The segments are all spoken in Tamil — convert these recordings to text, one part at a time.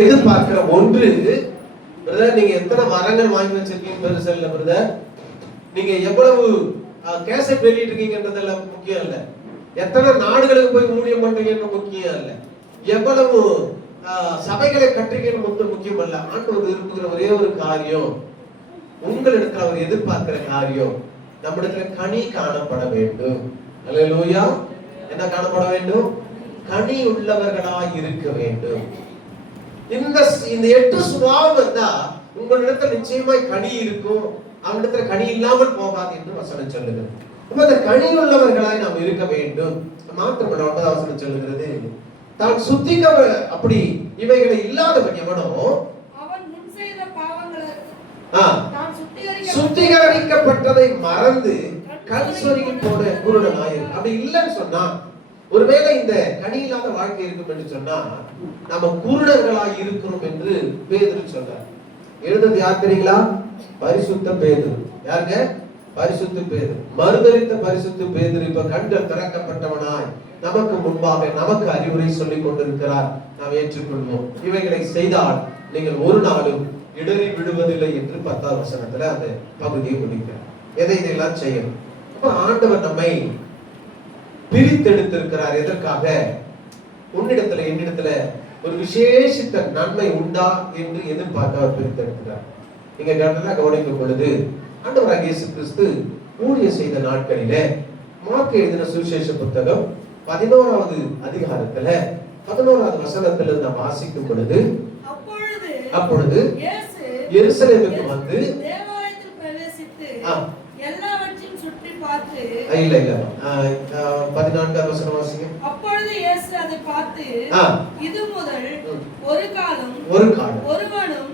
எதிர்பார்க்கிற ஒன்று பிரதர், நீங்க எத்தனை வரங்கள் வாங்கி வச்சிருக்கீங்க பெருசா இல்ல பிரதர். நீங்க எவ்வளவு கேசட் வெளியிட்டு இருக்கீங்கன்றதெல்லாம் முக்கியம் இல்ல. எத்தனை நாடுகளுக்கு போய் ஊழியம் பண்றீங்கன்னு முக்கியம் இல்ல. எவ்வளவு சபைகளை கட்டுறீங்கன்னு முக்கியம் அல்ல. ஆண்டவர் விரும்புகிற ஒரே ஒரு காரியம், உங்களிடத்துல அவர் எதிர்பார்க்கிற காரியம், நம்மிடத்துல கனி காணப்பட வேண்டும். அல்லேலூயா. என்ன காணப்பட வேண்டும்? கனி உள்ளவர்களாய் இருக்க வேண்டும். இந்த 8 சுபாவம் வந்தா உங்களிடத்துல நிச்சயமாய் கனி இருக்கும். அவனிடத்துல கனி இல்லாமல் போகாது என்று வசனம் சொல்லுகிறது. இந்த கனி உள்ளவர்களாய் நாம் இருக்க வேண்டும். மாத்திரமல்ல, 9வது வசனம் சொல்லுகிறது, தான் சுத்திக்க அப்படி இவைகளை இல்லாதவன் எவனோ அவன் முன் செய்த பாவங்களை சுத்திகரிக்கப்பட்டதை மறந்து கல் சொருகி போன குருடனாய். அப்படி இல்லைன்னு சொன்னா, ஒருவேளை இந்த கனி இல்லாத வாழ்க்கை இருக்கும் என்று சொன்னா நம்ம குருடர்களாய் இருக்கிறோம் என்று பேதுரு சொல்றார். எழுதுறது யார் தெரியுங்களா? பரிசுத்த பேதுரு. யாருங்க? பரிசுத்த பேதுரு. மறுதலித்த பரிசுத்த பேதுரு இப்ப கண்கள் திறக்கப்பட்டவனாய் நமக்கு முன்பாக நமக்கு அறிவுரை சொல்லிக் கொண்டிருக்கிறார். நாம் ஏற்றுக்கொள்வோம். இவைகளை செய்தால் நீங்கள் ஒரு நாளும் இடறி விடுவதில்லை என்று 10வது வசனத்துல அந்த பகுதியை முடிக்கிறார். எதையெல்லாம் செய்யணும்? அப்ப ஆண்டவர் நம்மை பிரித்தெடுத்திருக்கிறார். எதற்காக? உன்னிடத்துல என்னிடத்துல ஒரு விசேஷித்த நன்மை உண்டா என்று எதிர்பார்க்க அவர் பிரித்தெடுக்கிறார். நீங்க கவனிக்கும் பொழுது ஆண்டவராகிய இயேசு கிறிஸ்து ஊழியம் செய்த நாட்களிலே மார்க் எழுதின சுவிசேஷ புத்தகம் 11வது அதிகாரத்துல 11வது வசனத்துல நாம் வாசிக்கும் பொழுது, அப்பொழுது எருசலேமுக்கு வந்து தேவாலயத்தில் பிரவேசித்து எல்லாவற்றையும் சுற்றி பார்த்து, இல்ல 14வது வசனம் வாசிங்க. அப்பொழுது இயேசு அதை பார்த்து, இது முதல் ஒரு காலம்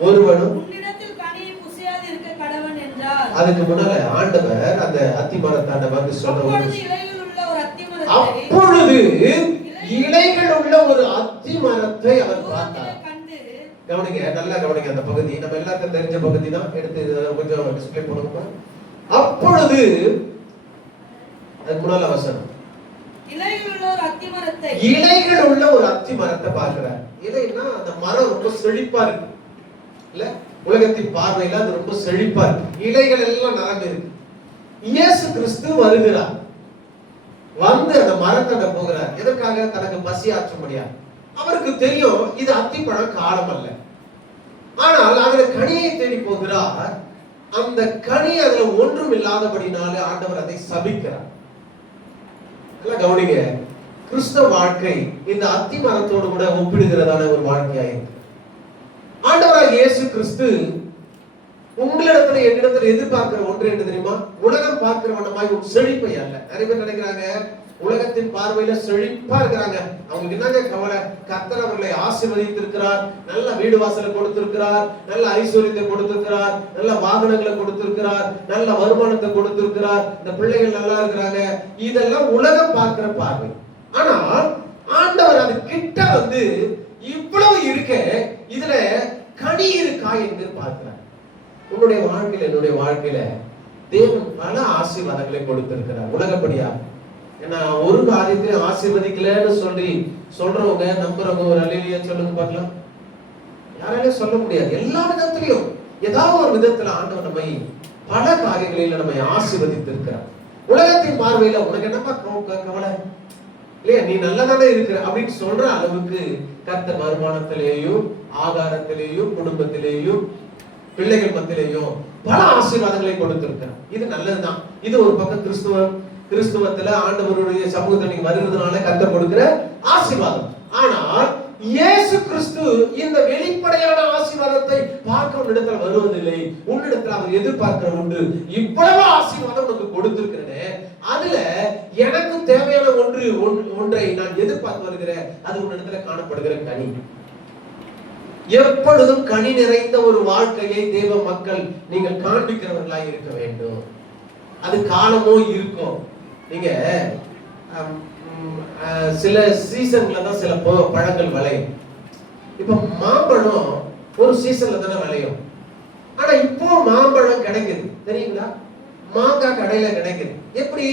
ஒருவனும் உன்னிடத்தில் கனியை புசியாது இருக்க கடவன் என்றார். அதுக்கு முன்னால ஆண்டவர் அந்த அத்தி மரத்தாண்ட வந்து சொன்ன, அப்பொழுது இலைகள் உள்ள ஒரு அத்தி மரத்தை அவர் பார்த்தார். கவனிங்க, நல்லா கவனிங்க. அந்த பகுதி நம்ம எல்லாருக்கும் தெரிஞ்ச பகுதி தான். எடுத்து கொஞ்சம் டிஸ்ப்ளே பண்ணுங்க. அப்பொழுது அதுக்கு முன்னால வசனம், இலைகள் உள்ள ஒரு அத்தி மரத்தை பார்க்கிறார். இலைன்னா அந்த மரம் ரொம்ப செழிப்பா இருக்கு இல்ல, உலகத்தின் பார்வையில அது ரொம்ப செழிப்பா இருக்கு. இலைகள் எல்லாம் நிரம்பி இருக்கு. இயேசு கிறிஸ்து வருகிறார். வந்து அந்த மரத்தை போகிறார். எதற்காக? தனக்கு பசி ஆற்ற முடியாது. அவருக்கு தெரியும் இது அத்திப்பழம் காலம் அல்ல. ஆனால் அதுல கனியை தேடி போகிறார். அந்த கனி அதுல ஒன்றும் இல்லாதபடினாலே ஆண்டவர் அதை சபிக்கிறார். கவனிங்க, கிறிஸ்தவ வாழ்க்கை இந்த அத்தி மரத்தோடு கூட ஒப்பிடுகிறதான ஒரு வாழ்க்கையாயிருக்கு. ஆண்டவராகிய இயேசு கிறிஸ்து உங்களிடத்துல என்னிடத்துல எதிர்பார்க்கிற ஒன்று என்ன தெரியுமா? உலகம் பார்க்கிற வண்ணமாய் ஒரு செழிப்பை அல்ல. நிறைய பேர் நினைக்கிறாங்க உலகத்தின் பார்வையில செழிப்பா இருக்கிறாங்க. அவங்களுக்கு என்னங்க கவலை? கர்த்தர் அவர்களை ஆசீர்வதித்திருக்கிறார், நல்ல வீடு வாசலை கொடுத்திருக்கிறார், நல்ல ஐஸ்வர்யத்தை கொடுத்திருக்கிறார், நல்ல வாகனங்களை கொடுத்திருக்கிறார், நல்ல வருமானத்தை கொடுத்திருக்கிறார், இந்த பிள்ளைகள் நல்லா இருக்கிறாங்க. இதெல்லாம் உலகம் பார்க்கிற பார்வை. ஆனால் ஆண்டவர் அது கிட்ட வந்து இவ்வளவு இருக்க இதுல கனி இருக்கா என்று பார்க்கிறார். உன்னுடைய வாழ்க்கையில என்னுடைய வாழ்க்கையில தேவன் பல ஆசீர்வாதங்களை கொடுத்திருக்கிறார். உலகப்படியா ஏன்னா ஒரு காரியத்தையும் ஆசீர்வதிக்கலன்னு சொல்றவங்க நம்புறவங்க ஒரு அல்லேலூயா சொல்லுங்க பார்க்கலாம். யாராலையும் சொல்ல முடியாது. எல்லா விதத்திலையும் ஏதாவது ஒரு விதத்துல ஆண்டவர் நம்மை பல காரியங்களில நம்மை ஆசீர்வதித்திருக்கிறார். உலகத்தின் பார்வையில உனக்கு என்னப்பா கவலை இல்லையா, நீ நல்லதானே இருக்கிற அப்படின்னு சொல்ற அளவுக்கு கர்த்தர் வருமானத்திலேயும் ஆகாரத்திலேயும் குடும்பத்திலேயும் பிள்ளைகள் மத்தியிலேயும் பல ஆசீர்வாதங்களை கொடுத்திருக்கிறார். இது நல்லதுதான். இது ஒரு பக்கம் கிறிஸ்துவத்துல ஆண்டவருடைய சமூகத்தை நீங்க வருகிறதுனால கர்த்தர் கொடுக்கிற ஆசீர்வாதம். ஆனால் இயேசு கிறிஸ்து இந்த வெளிப்படையான ஆசீர்வாதத்தை பார்க்க உன்னிடத்துல வருவதில்லை. உன்னிடத்துல அவர் எதிர்பார்க்கிற உண்டு. இவ்வளவு ஆசீர்வாதம் உனக்கு கொடுத்திருக்கிறேன், அதுல எனக்கு தேவையான ஒன்றை நான் எதிர்பார்த்து வருகிறேன். அது உன்னிடத்துல காணப்படுகிற கனி. எப்பொழுதும் கனி நிறைந்த ஒரு வாழ்க்கையை தேவ மக்கள் நீங்கள் காண்பிக்கிறவர்களாய் இருக்க வேண்டும். அது காலமோ இருக்கும். நீங்க சில சீசன்ல தான் சில பழங்கள் விளையும். இப்ப மாம்பழம் ஒரு சீசன்ல தானே விளையும். ஆனா இப்போ மாம்பழம் கிடைக்குது தெரியுங்களா? மாங்காய் கடையில கிடைக்குது. எப்படி?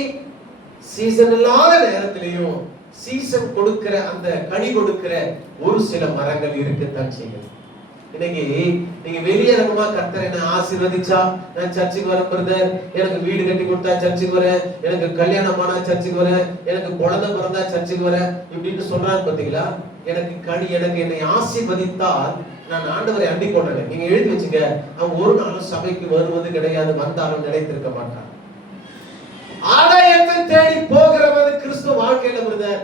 சீசன் இல்லாத நேரத்திலையும் சீசன் கொடுக்கிற அந்த கனி கொடுக்கிற ஒரு சில மரங்கள் இருக்கத்தான் செய்யும். இன்னைக்கு நீங்க வெளியரங்கமா கர்த்தர் என்ன ஆசீர்வதிச்சா நான் சர்ச்சுக்கு வரேன் பிரதர், எனக்கு வீடு கட்டி கொடுத்தா சர்ச்சுக்கு வரேன், எனக்கு கல்யாணம் ஆனா சர்ச்சுக்கு வரேன், எனக்கு குழந்தை பிறந்தா சர்ச்சுக்கு வரேன் இப்படின்னு சொல்றாங்க பாத்தீங்களா? எனக்கு என்னை ஆசீர்வதித்தால் நான் ஆண்டவரை அண்டி கொண்டேன். நீங்க எழுதி வச்சுங்க, அவன் ஒரு நாளும் சபைக்கு வருவது கிடையாது, வந்தாலும் நிலைத்திருக்க மாட்டான். ஆதாயத்தை தேடி போகிறவன் கிறிஸ்துவ வாழ்க்கையில பிரதர்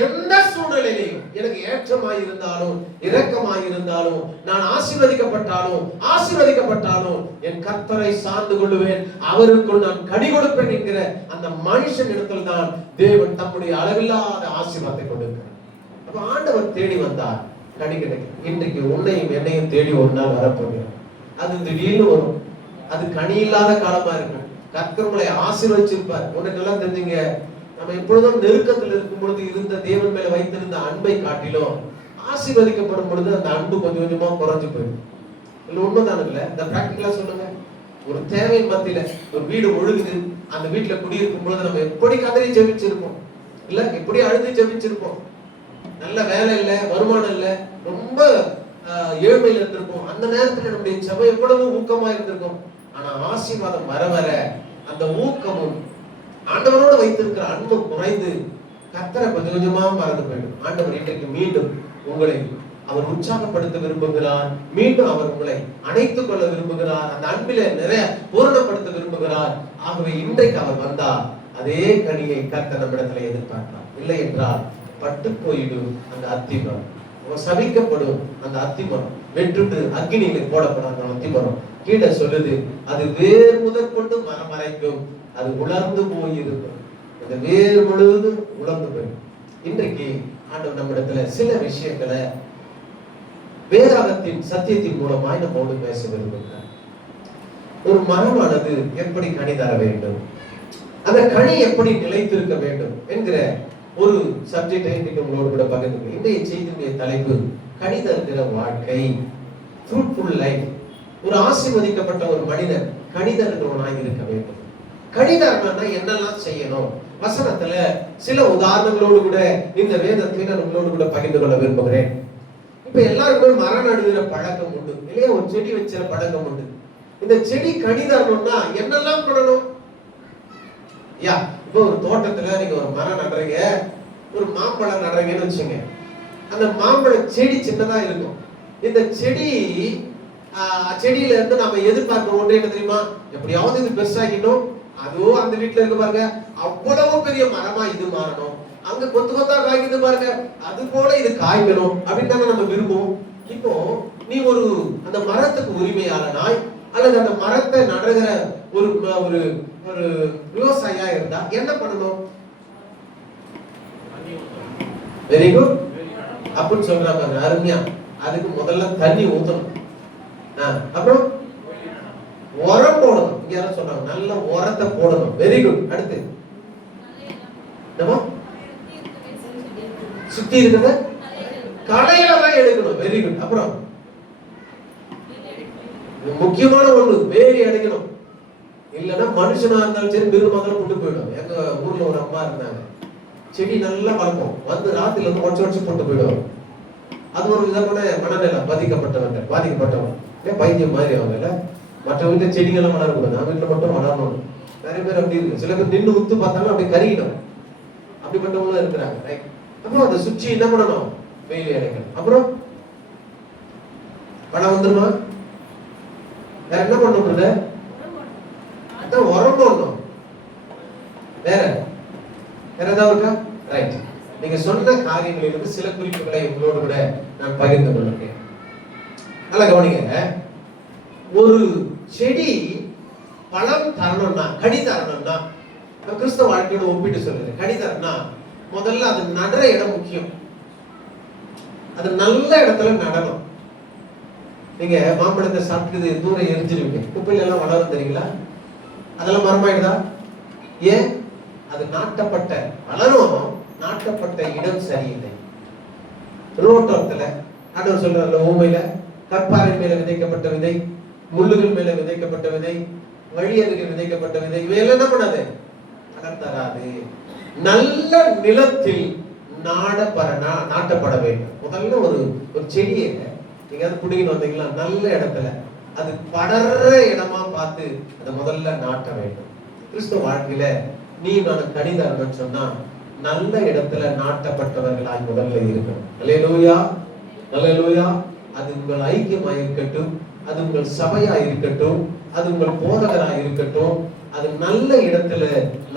எந்த சூழ்நிலையிலையும் எனக்கு ஏற்றமாய் இருந்தாலும் இரக்கமாய் இருந்தாலும் நான் ஆசீர்வதிக்கப்பட்டாலும் என் கர்த்தரை சார்ந்து கொள்ளுவேன், அவருக்குள் நான் கனி கொடுப்பேன் என்கிற அந்த மனுஷன் இடத்துல தான் தேவன் தம்முடைய அளவில்லாத ஆசீர்வாதத்தை கொடுக்கிறார். அப்ப ஆண்டவர் தேடி வந்தார், கனி கிடைக்கும். இன்றைக்கு உன்னையும் என்னையும் தேடி ஒரு நாள் வரப்போகிறார். அது திடீர்னு வரும். அது கனி இல்லாத காலமா இருக்கும். கர்த்தர் உங்களை ஆசீர்வதிச்சிருப்பார். உனக்கு எல்லாம் தெரிஞ்சுங்க, நம்ம எப்பொழுதும் நெருக்கத்தில் இருக்கும் பொழுது இருந்த தேவன் மேல வைத்திருந்த அன்பை காட்டிலும் ஆசீர்வதிக்கப்படும் பொழுது அந்த அன்பு கொஞ்சம் கொஞ்சமா குறைஞ்சு போயிடும். இல்ல உண்மைதானுங்களே? இந்த பிராக்டிகலா சொல்லுங்க. ஒரு தேவையின் மத்தியில ஒரு வீடு ஒழுகுது, அந்த வீட்டுல குடியிருக்கும் பொழுது நம்ம எப்படி கதறி ஜெபிச்சிருப்போம், இல்ல எப்படி அழுது ஜெபிச்சிருப்போம். நல்ல வேலை இல்ல, வருமானம் இல்ல, ரொம்ப ஏழ்மையில இருந்திருப்போம். அந்த நேரத்துல நம்முடைய ஜெபம் எவ்வளவு ஊக்கமா இருந்திருக்கும். ஆனா ஆசீர்வாதம் வர வர அந்த ஊக்கமும் ஆண்டவரோடு வைத்திருக்கிற அன்பு குறைந்து கர்த்தரை கொஞ்சம் கொஞ்சமா மறந்து போயிடும். ஆண்டவர் இன்றைக்கு மீண்டும் உங்களை அவர் உற்சாகப்படுத்த விரும்புகிறார். மீண்டும் அவர் உங்களை அணைத்துக் கொள்ள விரும்புகிறார். அந்த அன்பில நிறைய பூரணப்படுத்த விரும்புகிறார். ஆகவே இன்றைக்கு அவர் வந்தார், அதே கனியை கர்த்தர் நம்மிடத்துல எதிர்பார்ப்பார். இல்லை என்றால் பட்டு போயிடும் அந்த அத்திமரம், சபிக்கப்படும் அந்த அத்திமரம், வெற்றுண்டு அக்கினியில போடப்படும் அந்த அத்திமரம். கீழே சொல்லுது, அது வேர் முதற்கொண்டு மரம் வரைக்கும் அது உலர்ந்து போயிருக்கும். அந்த வேர் முழுவதும் உலர்ந்து போயிடும். இன்றைக்கு ஆண்டவர் நம்மிடத்துல சில விஷயங்களை வேதாகத்தின் சத்தியத்தின் மூலமாய் நம்மோடு பேச விரும்புகிறார். ஒரு மரமானது எப்படி கனி தர வேண்டும், அந்த கனி எப்படி நிலைத்திருக்க வேண்டும் என்கிற ஒரு சப்ஜெக்டை இன்றைக்கு உங்களோடு கூட பகிர்ந்து. இன்றைய செய்தியுடைய தலைப்பு கனி தருகிற வாழ்க்கை, ஃப்ரூட்ஃபுல் லைஃப். ஒரு ஆசீர்வதிக்கப்பட்ட ஒரு மனிதன் கனி தருகிறவனாய் இருக்க வேண்டும். கனி தரணும்னா என்னெல்லாம் செய்யணும்? வசனத்துல சில உதாரணங்களோடு கூட இந்த வேதத்தை நான் உங்களோடு கூட பகிர்ந்து கொள்ள விரும்புகிறேன். இப்ப எல்லாருக்குமே மரம் நடுகிற பழக்கம் உண்டு இல்லையா? ஒரு செடி வச்சிட பழக்கம் உண்டு. இந்த செடி கனி தரணும்னா என்னெல்லாம் பண்ணணும்? இப்போ ஒரு தோட்டத்துல நீங்க ஒரு மரம் நடுறீங்க, ஒரு மாம்பழம் நடுறீங்கன்னு வச்சுங்க. அந்த மாம்பழ செடி சின்னதா இருக்கும். இந்த செடியில இருந்து நம்ம எதிர்பார்க்க ஒன்று என்ன தெரியுமா? எப்படியாவது இது பெருசாகிடும், அதுவும் அந்த வீட்டுல இருக்கு பாருங்க, அவ்வளவு பெரிய மரமா இது மாறணும், அங்க கொத்து கொத்தா காய்க்குது பாருங்க, அது போல இது காய்க்கணும் அப்படின்னு தானே நம்ம விரும்புவோம். இப்போ நீ ஒரு அந்த மரத்துக்கு உரிமையாளனாய் அல்லது அந்த மரத்தை நடுகிற ஒரு ஒரு ஒரு விவசாயியா இருந்தா என்ன பண்ணணும்? வெரி குட் அப்படின்னு சொல்றாங்க, அருமையா. அதுக்கு முதல்ல தண்ணி ஊத்தணும், அப்புறம் உரம் போடணும். இங்க யாரும் சொல்றாங்க நல்ல உரத்தை போடணும். Very good. அடுத்து நம்ம சுத்தி இருக்கிறத களையெல்லாம் எடுக்கணும். Very good. அப்புறம் முக்கியமான ஒண்ணு, வேலி அடைக்கணும். இல்லைன்னா மனுஷனா இருந்தாலும் சரி மிருகமாதாலும் கொண்டு போயிடும். எங்க ஊர்ல ஒரு அம்மா இருந்தாங்க, செடி நல்லா வளர்ப்போம், வந்து ராத்திரில இருந்து உடச்சு போட்டு போயிடுவாங்க. அது ஒரு விதமான மனநிலை பாதிக்கப்பட்டவங்க பைத்தியம் மாதிரி அவங்க. மற்ற வீட்டுல செடிகள்லாம் வளரக்கூடாது, நம்ம வீட்டுல மட்டும் வளரணும். நிறைய பேர் அப்படி இருக்கு. சில பேர் நின்று உத்து பார்த்தாலும் அப்படி கருகிடும். அப்படிப்பட்டவங்களும் இருக்கிறாங்க. அப்புறம் அதை சுற்றி என்ன பண்ணணும்? வெயில் அடைக்கணும். அப்புறம் பணம் வந்துருமா? வேற என்ன பண்ணணும்? அதான் உரம் போடணும். வேற ஏதாவது இருக்கா? ரைட். நீங்க சொன்ன காரியங்களிலிருந்து சில குறிப்புகளை உங்களோடு கூட நான் பகிர்ந்து கொள்கிறேன். நல்லா கவனிங்க. ஒரு செடி பழம் தரணும்னா, கனி தரணும்னா, கிறிஸ்தவ வாழ்க்கையோட ஒப்பிட்டு சொல்றேன். கனி தரணும்னா முதல்ல அது நடுற இடம் முக்கியம். அது நல்ல இடத்துல நடணும். நீங்க மாம்பழத்தை சாப்பிட்டு தூரம் எரிஞ்சிருவீங்க, குப்பையில எல்லாம் வளரும் தெரியுங்களா? அதெல்லாம் மரமாயிடுதா? ஏன்? அது நாட்டப்பட்ட வளரும், நாட்டப்பட்ட இடம் சரியில்லை. ரோட்டோரத்துல ஆண்டவர் சொல்றாருல, ஊமையில கற்பாறை மேல விதைக்கப்பட்ட விதை, முள்ளுகள் மேல விதைக்கப்பட்ட விதை, வழி அருகே விதைக்கப்பட்ட விதை, இவையெல்லாம் என்ன பண்ணாது? பலன் தராது. நல்ல நிலத்தில் நாட்டப்பட வேண்டும். முதல்ல ஒரு செடியை நீங்க அது பிடிக்கணும் வந்தீங்களா, நல்ல இடத்துல அது படர்ற இடமா பார்த்து அதை முதல்ல நாட்ட வேண்டும். கிறிஸ்துவ வாழ்க்கையில நீ நான் கடிதம் சொன்னா நல்ல இடத்துல நாட்டப்பட்டவர்களாய் முதல்ல இருக்கணும். அல்லேலூயா, அல்லேலூயா. அது உங்கள் ஐக்கியமா இருக்கட்டும், அது உங்கள் சபையா இருக்கட்டும், அது உங்கள் போதகராக இருக்கட்டும், அது நல்ல இடத்துல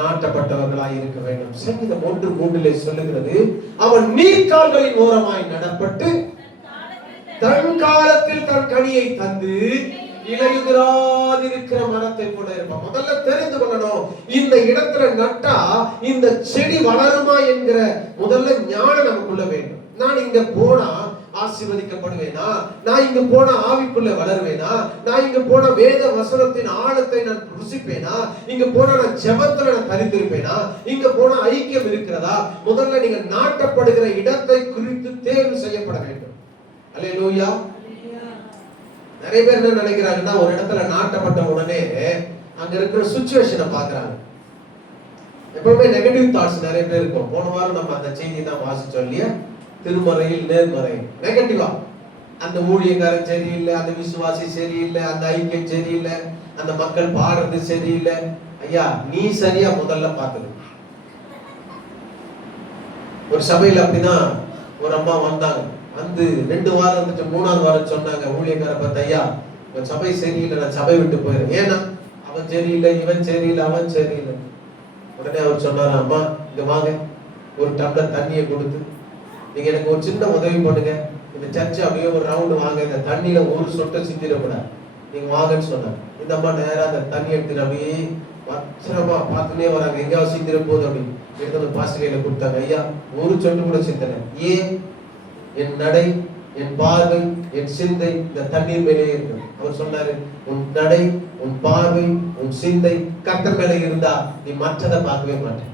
நாட்டப்பட்டவர்களாய் இருக்க வேண்டும். சங்கீதம் 1:3 சொல்லுகிறது, அவன் நீர்க்கால்களின் ஓரமாய் நடப்பட்டு தன் காலத்தில் தன் கனியை தந்து இலையுதிராதிருக்கிற மரத்தை போல இருப்பான். முதல்ல தெரிந்து கொள்ளணும், இந்த இடத்துல நட்டா இந்த செடி வளருமா என்கிற முதல்ல ஞானம் நமக்குள்ள வேண்டும். நான் இங்க போனா ஆசீர்வதிக்கப்படுவேனா, நான் இங்க போனா ஆவிக்குள்ள வளருவேனா, நான் இங்க போனா வேத வசனத்தின் ஆழத்தை நான் ருசிப்பேனா, இங்க போனா நான் ஜெபத்துல நான் தரித்திருப்பேனா, இங்க போனா ஐக்கியம் இருக்கிறதா? முதல்ல நீங்க நாட்டப்படுகிற இடத்தை குறித்து தேர்வு செய்யப்பட வேண்டும். அல்லேலூயா. நிறைய பேர் என்ன நினைக்கிறாங்கன்னா, ஒரு இடத்துல நாட்டப்பட்ட உடனே அங்க இருக்கிற சிச்சுவேஷனை பாக்குறாங்க. எப்பவுமே நெகட்டிவ் தாட்ஸ் நிறைய பேர் இருக்கும். போன வாரம் நம்ம அந்த செய்தி தான் வாசிச்சோம் இல்லையா, திருமறையில் நேர்மறை நெகட்டிவா, அந்த ஊழியக்காரன் சரியில்லை, அந்த விசுவாசி சரியில்லை, அந்த ஐக்கியம் சரியில்லை, அந்த மக்கள் பாடுறது சரியில்லை. ஐயா, நீ சரியா முதல்ல பாத்துக்கணும். ஒரு சபையில அப்படிதான் ஒரு அம்மா வந்தாங்க, வந்து 2 வாரம் இருந்துட்டு 3ஆவது வாரம் சொன்னாங்க ஊழியக்கார பார்த்து, ஐயா உங்க சபை சரியில்லை, நான் சபை விட்டு போயிடுறேன். ஏன்னா அவன் சரியில்லை, இவன் சரியில்லை, அவன் சரியில்லை. உடனே அவர் சொன்னாரு, அம்மா இங்க வாங்க, ஒரு டம்ளர் தண்ணியை கொடுத்து நீங்க எனக்கு ஒரு சின்ன உதவி பண்ணுங்க, இந்த சர்ச்சை அப்படியே ஒரு ரவுண்டு வாங்க, இந்த தண்ணியில ஒரு சொட்டை சிந்திடக்கூடாது, நீங்க வாங்கன்னு சொன்னாங்க. இந்த அம்மா நேரம் அந்த தண்ணி எடுத்துட்டு அப்படியே பத்திரமா பார்த்துனே வராங்க, எங்கேயாவது சிந்திர போகுது அப்படின்னு எடுத்து பாஸ்டர் கையில கொடுத்தாங்க. ஐயா ஒரு சொட்டு கூட சிந்தனை. ஏன்? என் நடை, என் பார்வை, என் சிந்தை இந்த தண்ணீர் மேலே இருக்கு. அவர் சொன்னாரு, உன் நடை, உன் பார்வை, உன் சிந்தை கர்த்தர் மேலே இருந்தா நீ மற்றதை பார்க்கவே மாட்டேன்.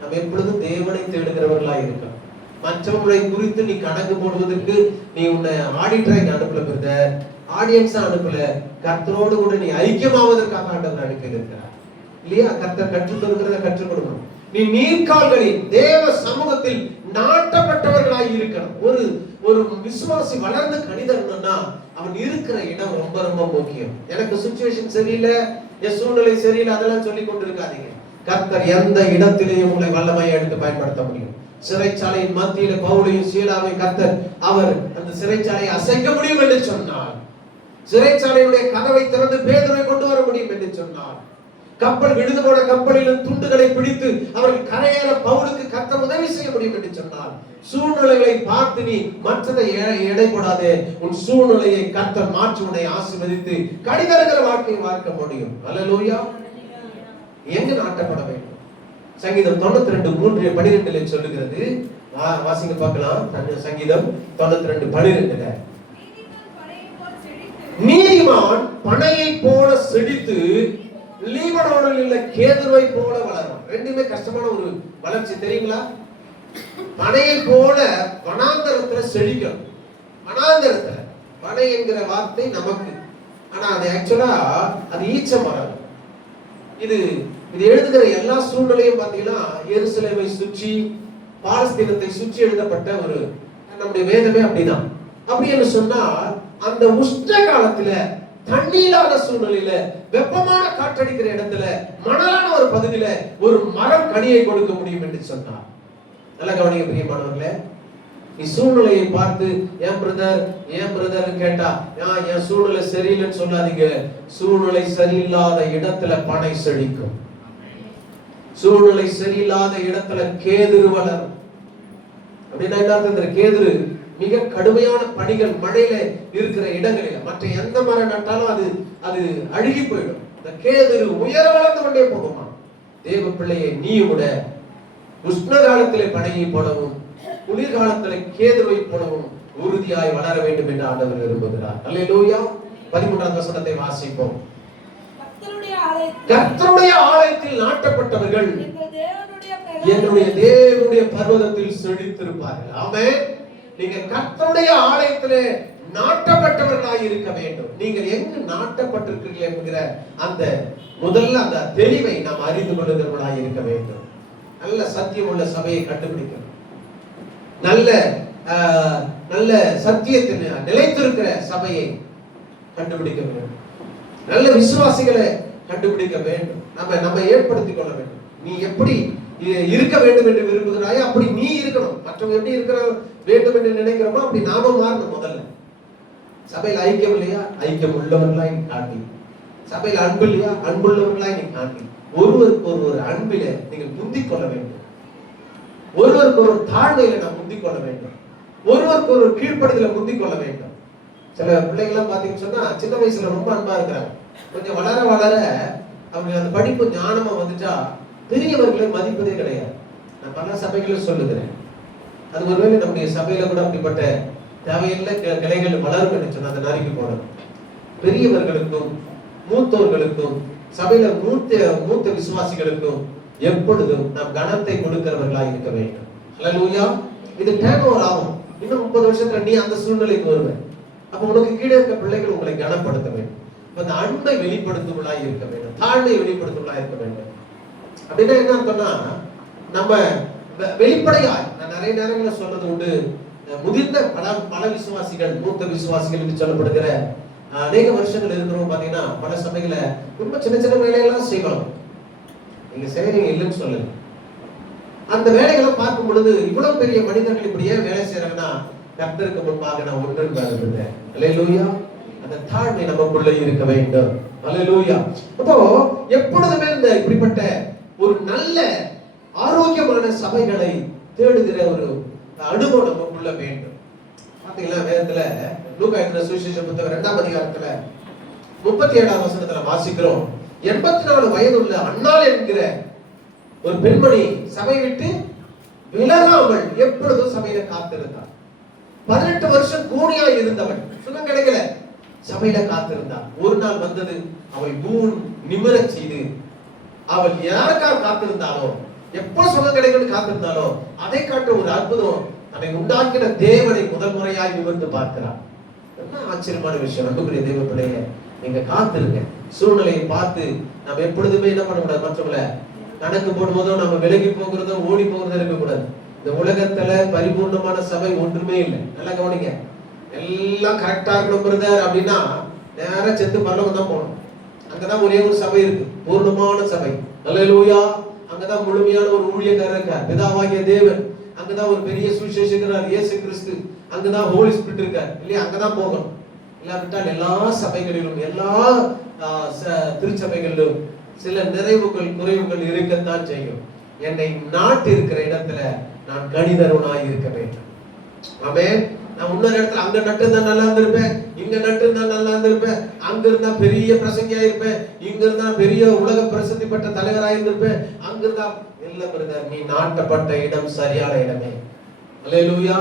நம்ம எப்பொழுதும் தேவனை தேடுகிறவர்களா இருக்கோம். மற்றவர்களை குறித்து நீ கணக்கு போடுவதற்கு நீ உன்னை ஆடிட்டரை அனுப்பல, பிரதர் ஆடியன்ஸா அனுப்பல, கர்த்தரோடு கூட நீ ஐக்கியமாவதற்காக ஆண்டவர் அனுப்பி இருக்கிறார் இல்லையா? கர்த்தர் கற்றுக் கொடுக்கிறத கற்றுக் கொடுக்கணும். நீ நீர்க்கால்களில் தேவ சமூகத்தில் நாட்டப்பட்டவர்களாய் இருக்கணும். ஒரு விசுவாசி வளர்ந்து கணிதம்னா அவன் இருக்கிற இடம் ரொம்ப ரொம்ப முக்கியம். எனக்கு சிச்சுவேஷன் சரியில்லை, என் சூழ்நிலை சரியில்லை, அதெல்லாம் சொல்லி கொண்டு இருக்காதீங்க. கர்த்தர் எந்த இடத்திலேயும் உங்களை வல்லமையை எடுத்து பயன்படுத்த முடியும். சிறைச்சாலையின் மத்தியில பவுலையும் சீலாவை கர்த்தர் அவர் அந்த சிறைச்சாலையை அசைக்க முடியும் என்று சொன்னார். சிறைச்சாலையுடைய கதவை திறந்து பேதுருவை கொண்டு வர முடியும் என்று சொன்னார். கப்பல் விழுந்து போன கப்பலிலும் துண்டுகளை பிடித்து அவர்கள் கரையேற பவுலுக்கு கர்த்தர் உதவி செய்ய முடியும் என்று சொன்னார். சூழ்நிலைகளை பார்த்து நீ மற்றதை எடை போடாதே. உன் சூழ்நிலையை கர்த்தர் மாற்றி உன்னை ஆசீர்வதித்து கடிதருகிற வாழ்க்கையை வாழ்க்க முடியும். அல்லேலூயா. எங்கு நாட்டப்பட வேண்டும்? சங்கீதம் 92:3-12 சொல்லுகிறது. வாசிங்க பார்க்கலாம். சங்கீதம் 92:12 நீதிமான் பனையை போல செழித்து லீபனோனில் உள்ள கேதுருவை போல வளரும். ரெண்டுமே கஷ்டமான ஒரு வளர்ச்சி தெரியுங்களா? பனையை போல வனாந்தரத்துல செழிக்கும். வனாந்தரத்துல பனை என்கிற வார்த்தை நமக்கு, ஆனா அது ஆக்சுவலா அது ஈச்ச மரம். இது எழுதுகிற எல்லா சூழ்நிலையும் பாத்தீங்கன்னா எருசலேமை சுற்றி பாலஸ்தீனத்தை சுற்றி எழுதப்பட்ட ஒரு நம்முடைய வேதமே அப்படிதான். அப்படி என்று சொன்னா அந்த உஷ்ண காலத்துல தண்ணீரான சூழ்நிலையில வெப்பமான காற்றடிக்கிற இடத்துல மணலான ஒரு பகுதியில ஒரு மரம் கனியை கொடுக்க முடியும் என்று சொன்னார். நல்ல கவனிங்க பிரியமானவர்களே. நீ சூழ்நிலையை பார்த்து ஏன் பிரதர் கேட்டா என் சூழ்நிலை சரியில்லைன்னு சொல்லாதீங்க. சூழ்நிலை சரியில்லாத இடத்துல பனை செழிக்கும். சூழ்நிலை சரியில்லாத இடத்துல கேதுரு வளரும். அப்படின்னா என்ன? கேதுரு மிக கடுமையான பனிகள் மழையில இருக்கிற இடங்களில் மற்ற எந்த மரம் நட்டாலும் அது அழுகி போயிடும். இந்த கேதுரு உயர வளர்ந்து கொண்டே போகுமா? தேவ பிள்ளையை நீ விட உஷ்ண காலத்திலே பனையை போடவும் குளிர்காலத்திலே கேதுருவை போடவும் உறுதியாய் வளர வேண்டும் என்று ஆண்டவர் விரும்புகிறார். அல்லேலூயா. 13ஆம் வசனத்தை வாசிப்போம். கர்த்தருடைய ஆலயத்தில் நாட்டப்பட்டவர்கள் என்னுடைய தேவனுடைய பர்வதத்தில் செழித்திருப்பார்கள். ஆமென். நீங்க கர்த்தருடைய ஆலயத்திலே நாட்டப்பட்டவர்களாய் இருக்க வேண்டும். நீங்கள் எங்கு நாட்டப்பட்டிருக்கிறீர்கள் என்கிற அந்த முதல்ல அந்த தெளிவை நாம் அறிந்து கொள்ளுகிறவர்களாய் இருக்க வேண்டும். நல்ல சத்தியம் உள்ள சபையை கண்டுபிடிக்கணும். நல்ல நல்ல சத்தியத்தில் நிலைத்திருக்கிற சபையை கண்டுபிடிக்க வேண்டும். நல்ல விசுவாசிகளை கண்டுபிடிக்க வேண்டும். நம்ம ஏற்படுத்திக் கொள்ள வேண்டும். நீ எப்படி இருக்க வேண்டும் என்று விரும்புகிறாயோ அப்படி நீ இருக்கணும். மற்றவங்க எப்படி இருக்கிற வேண்டும் என்று நினைக்கிறோமோ அப்படி நாம மாறணும். முதல்ல சபையில் ஐக்கியம் இல்லையா, ஐக்கியம் உள்ளவர்களாய் காட்டி. சபையில் அன்பு இல்லையா, அன்புள்ளவர்களாய் நீ காட்டி. ஒருவருக்கு ஒரு அன்பில நீங்கள் முந்திக் கொள்ள வேண்டும். ஒருவருக்கு ஒரு தாழ்மையில நாம் முந்திக் கொள்ள வேண்டும். ஒருவருக்கு ஒரு கீழ்ப்படுதல முந்திக் கொள்ள வேண்டும். சில பிள்ளைகள்லாம் பாத்தீங்கன்னு சொன்னா சின்ன வயசுல ரொம்ப அன்பா இருக்கிறாங்க. கொஞ்சம் வளர வளர அவங்க அந்த படிப்பு ஞானமா வந்துட்டா பெரியவர்களை மதிப்பதே கிடையாது. நான் பல சபைகளும் சொல்லுகிறேன். அது ஒருவேளை நம்முடைய சபையில கூட அப்படிப்பட்ட தேவையில்லை கிளைகள் வளரும் என்று சொன்ன அந்த நறுக்கி போடணும். பெரியவர்களுக்கும் மூத்தோர்களுக்கும் சபையில மூத்த விசுவாசிகளுக்கும் எப்பொழுதும் நாம் கனத்தை கொடுக்கிறவர்களாக இருக்க வேண்டும். ஹல்லேலூயா. இது டேர்ன் ஓவர் ஆகும். இன்னும் 30 வருஷத்துல நீ அந்த சூழ்நிலைக்கு வருவேன். அப்ப உனக்கு கீழே இருக்க பிள்ளைகள் உங்களை கனப்படுத்த வேண்டும். அந்த அன்பை வெளிப்படுத்துவர்களாக இருக்க வேண்டும். தாழ்மையை வெளிப்படுத்துவர்களாக இருக்க வேண்டும். அப்படின்னா என்ன அர்த்தம்னா, நம்ம வெளிப்படையாய், நான் நிறைய நேரங்களில் சொல்றது உண்டு, முதிர்ந்த பல விசுவாசிகள், மூத்த விசுவாசிகள் என்று சொல்லப்படுகிற அநேக வருஷங்கள் இருக்கிறவங்க பாத்தீங்கன்னா பல சபைகளை ரொம்ப சின்ன சின்ன வேலையெல்லாம் செய்வாங்க. நீங்க செய்றீங்க இல்லைன்னு சொல்லல. அந்த வேலைகளை பார்க்கும் பொழுது இவ்வளவு பெரிய மனிதர்கள் இப்படி ஏன் வேலை செய்யறாங்கன்னா, கர்த்தருக்கு முன்பாக நான் ஒன்றுபடுகிறேன். அல்லேலூயா. அந்த தாழ்மை நமக்குள்ள இருக்க வேண்டும். அல்லேலூயா. அப்போ எப்பொழுதுமே இந்த இப்படிப்பட்ட ஒரு நல்ல ஆரோக்கியமான சபைகளை தேடுகிற ஒரு அனுபவம் நமக்குள்ள வேண்டும். பாத்தீங்களா, வேதத்துல லூக்கா எழுதின சுவிசேஷ புத்தகம் 2ஆம் அதிகாரத்துல 37ஆம் வசனத்துல வாசிக்கிறோம். 84 வயதுள்ள அன்னாள் என்கிற ஒரு பெண்மணி சபை விட்டு விலகாமல் எப்பொழுதும் சபையில காத்திருந்தார். 18 வருஷம் கூனியா இருந்தவள், சுகம் கிடைக்கல, சபையில காத்திருந்தார். ஒரு நாள் வந்தது, அவள் நிமிர செய்து, அவள் யாருக்காக காத்திருந்தாலோ, எப்ப சுகம் கிடைக்கும் காத்திருந்தாலோ, அதை காட்ட ஒரு அற்புதம், தன்னை உண்டாக்கின தேவனை முதல் முறையாய் நிமிர்ந்து பார்க்கிறார். என்ன ஆச்சரியமான விஷயம். அன்புக்குரிய தேவ பிள்ளையே, நீங்க காத்திருங்க. சூழ்நிலையை பார்த்து நம்ம எப்பொழுதுமே என்ன பண்ணக்கூடாது, மற்றவங்களை கணக்கு போடும்போதோ நம்ம விலகி போகிறதோ ஓடி போகிறதோ இருக்கக்கூடாது. இந்த உலகத்துல பரிபூர்ணமான சபை ஒன்றுமே இல்லை. நல்லா கவனிங்க. எல்லாம் கரெக்டா இருக்கணும் பிரதர் அப்படின்னா நேரா செத்து பரலோகம் தான் போகணும். அங்கதான் ஒரே ஒரு சபை இருக்கு, பூர்ணமான சபை. அல்லேலூயா. அங்கதான் முழுமையான ஒரு ஊழியக்காரர் இருக்கார், பிதாவாகிய தேவன். அங்கதான் ஒரு பெரிய சுவிசேஷகர் இயேசு கிறிஸ்து. அங்கதான் ஹோலி ஸ்பிரிட் இருக்கார் இல்லையா, அங்கதான் போகணும். இல்லாவிட்டால் எல்லா சபைகளிலும் எல்லா திருச்சபைகளிலும் சில குறைவுகள் இருக்கத்தான் செய்யும். என்னை நாட்டு இருக்கிற இடத்துல நான் கணிதருவனாய் இருக்க வேண்டும். ஆமென். நான் இன்னொரு இடத்துல அங்க நட்டு தான் நல்லா இருந்திருப்பேன், இங்க நட்டு தான் நல்லா இருந்திருப்பேன், அங்க இருந்தா பெரிய பிரசங்கியா இருப்பேன், இங்க இருந்தா பெரிய உலக பிரசித்தி பெற்ற தலைவராக இருந்திருப்பேன், அங்க இருந்தா இல்ல பிரதர், நீ நாட்டப்பட்ட இடம் சரியான இடமே. அல்லேலூயா.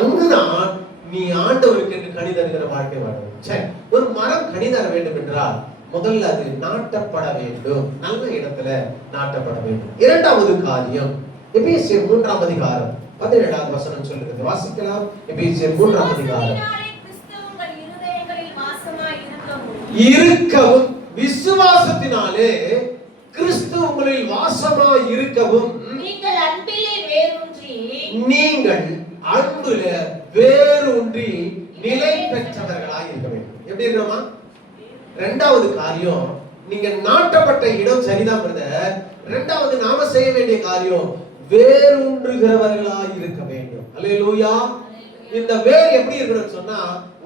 அங்குதான் நீ ஆண்டவருக்கு என்று கணிதருகிற வாழ்க்கை வாழும். சரி, ஒரு மரம் கணிதர வேண்டும் என்றால் முதல்ல அது நாட்டப்பட வேண்டும், நல்ல இடத்துல நாட்டப்பட வேண்டும். இரண்டாவது காரியம் எபேசியர் 3ஆம் அதிகாரம் 17ஆம் வசனம் சொல்லுகிறது. வாசிக்கலாம். எபேசியர் 3ஆம் அதிகாரம். இருக்கவும், விசுவாசத்தினாலே கிறிஸ்து உங்களில் வாசமாய் இருக்கவும், நீங்கள் அன்பிலே வேரூன்றி நிலை பெற்றவர்களாய் இருக்க வேண்டும். எப்படி இருக்கணுமா? இரண்டாவது காரியம், நீங்க நாட்டப்பட்ட இடம் சரிதான் பிரதர். இரண்டாவது நாம செய்ய வேண்டிய காரியம் வேரூன்றுகிறவர்களாய் இருக்க வேண்டும். அல்லேலூயா. இந்த வேர் எப்படி இருக்கணும்னு சொன்னா,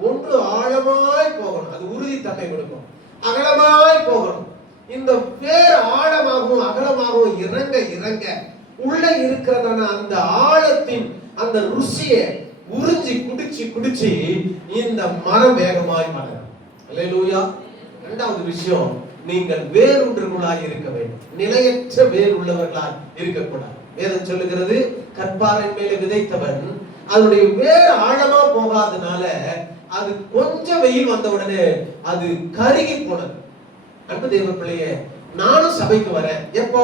ஒன்று ஆழமாய் போகணும், அது உறுதித்தன்மை கொடுக்கும். அகலமாய் போகணும். இந்த வேர் ஆழமாகவும் அகலமாகவும் இறங்க இறங்க உள்ள இருக்கிறதான அந்த ஆழத்தின் அந்த ருசியை உறிஞ்சி குடிச்சு இந்த மரம் வேகமாய் மலரும். அல்லேலூயா. இரண்டாவது விஷயம், நீங்கள் வேரூன்றுகளாய் இருக்க வேண்டும். நிலையற்ற வேர் உள்ளவர்களாய் இருக்கக்கூடாது. வேதம் சொல்லுகிறது, கற்பாறையின் மேலே விதைத்தவன் அதனுடைய வேர் ஆழமா போகாதனால அது கொஞ்சம் வெயில் வந்த உடனே அது கருகி போனது. அன்பு தேவ பிள்ளையே, நானும் சபைக்கு வரேன். எப்போ?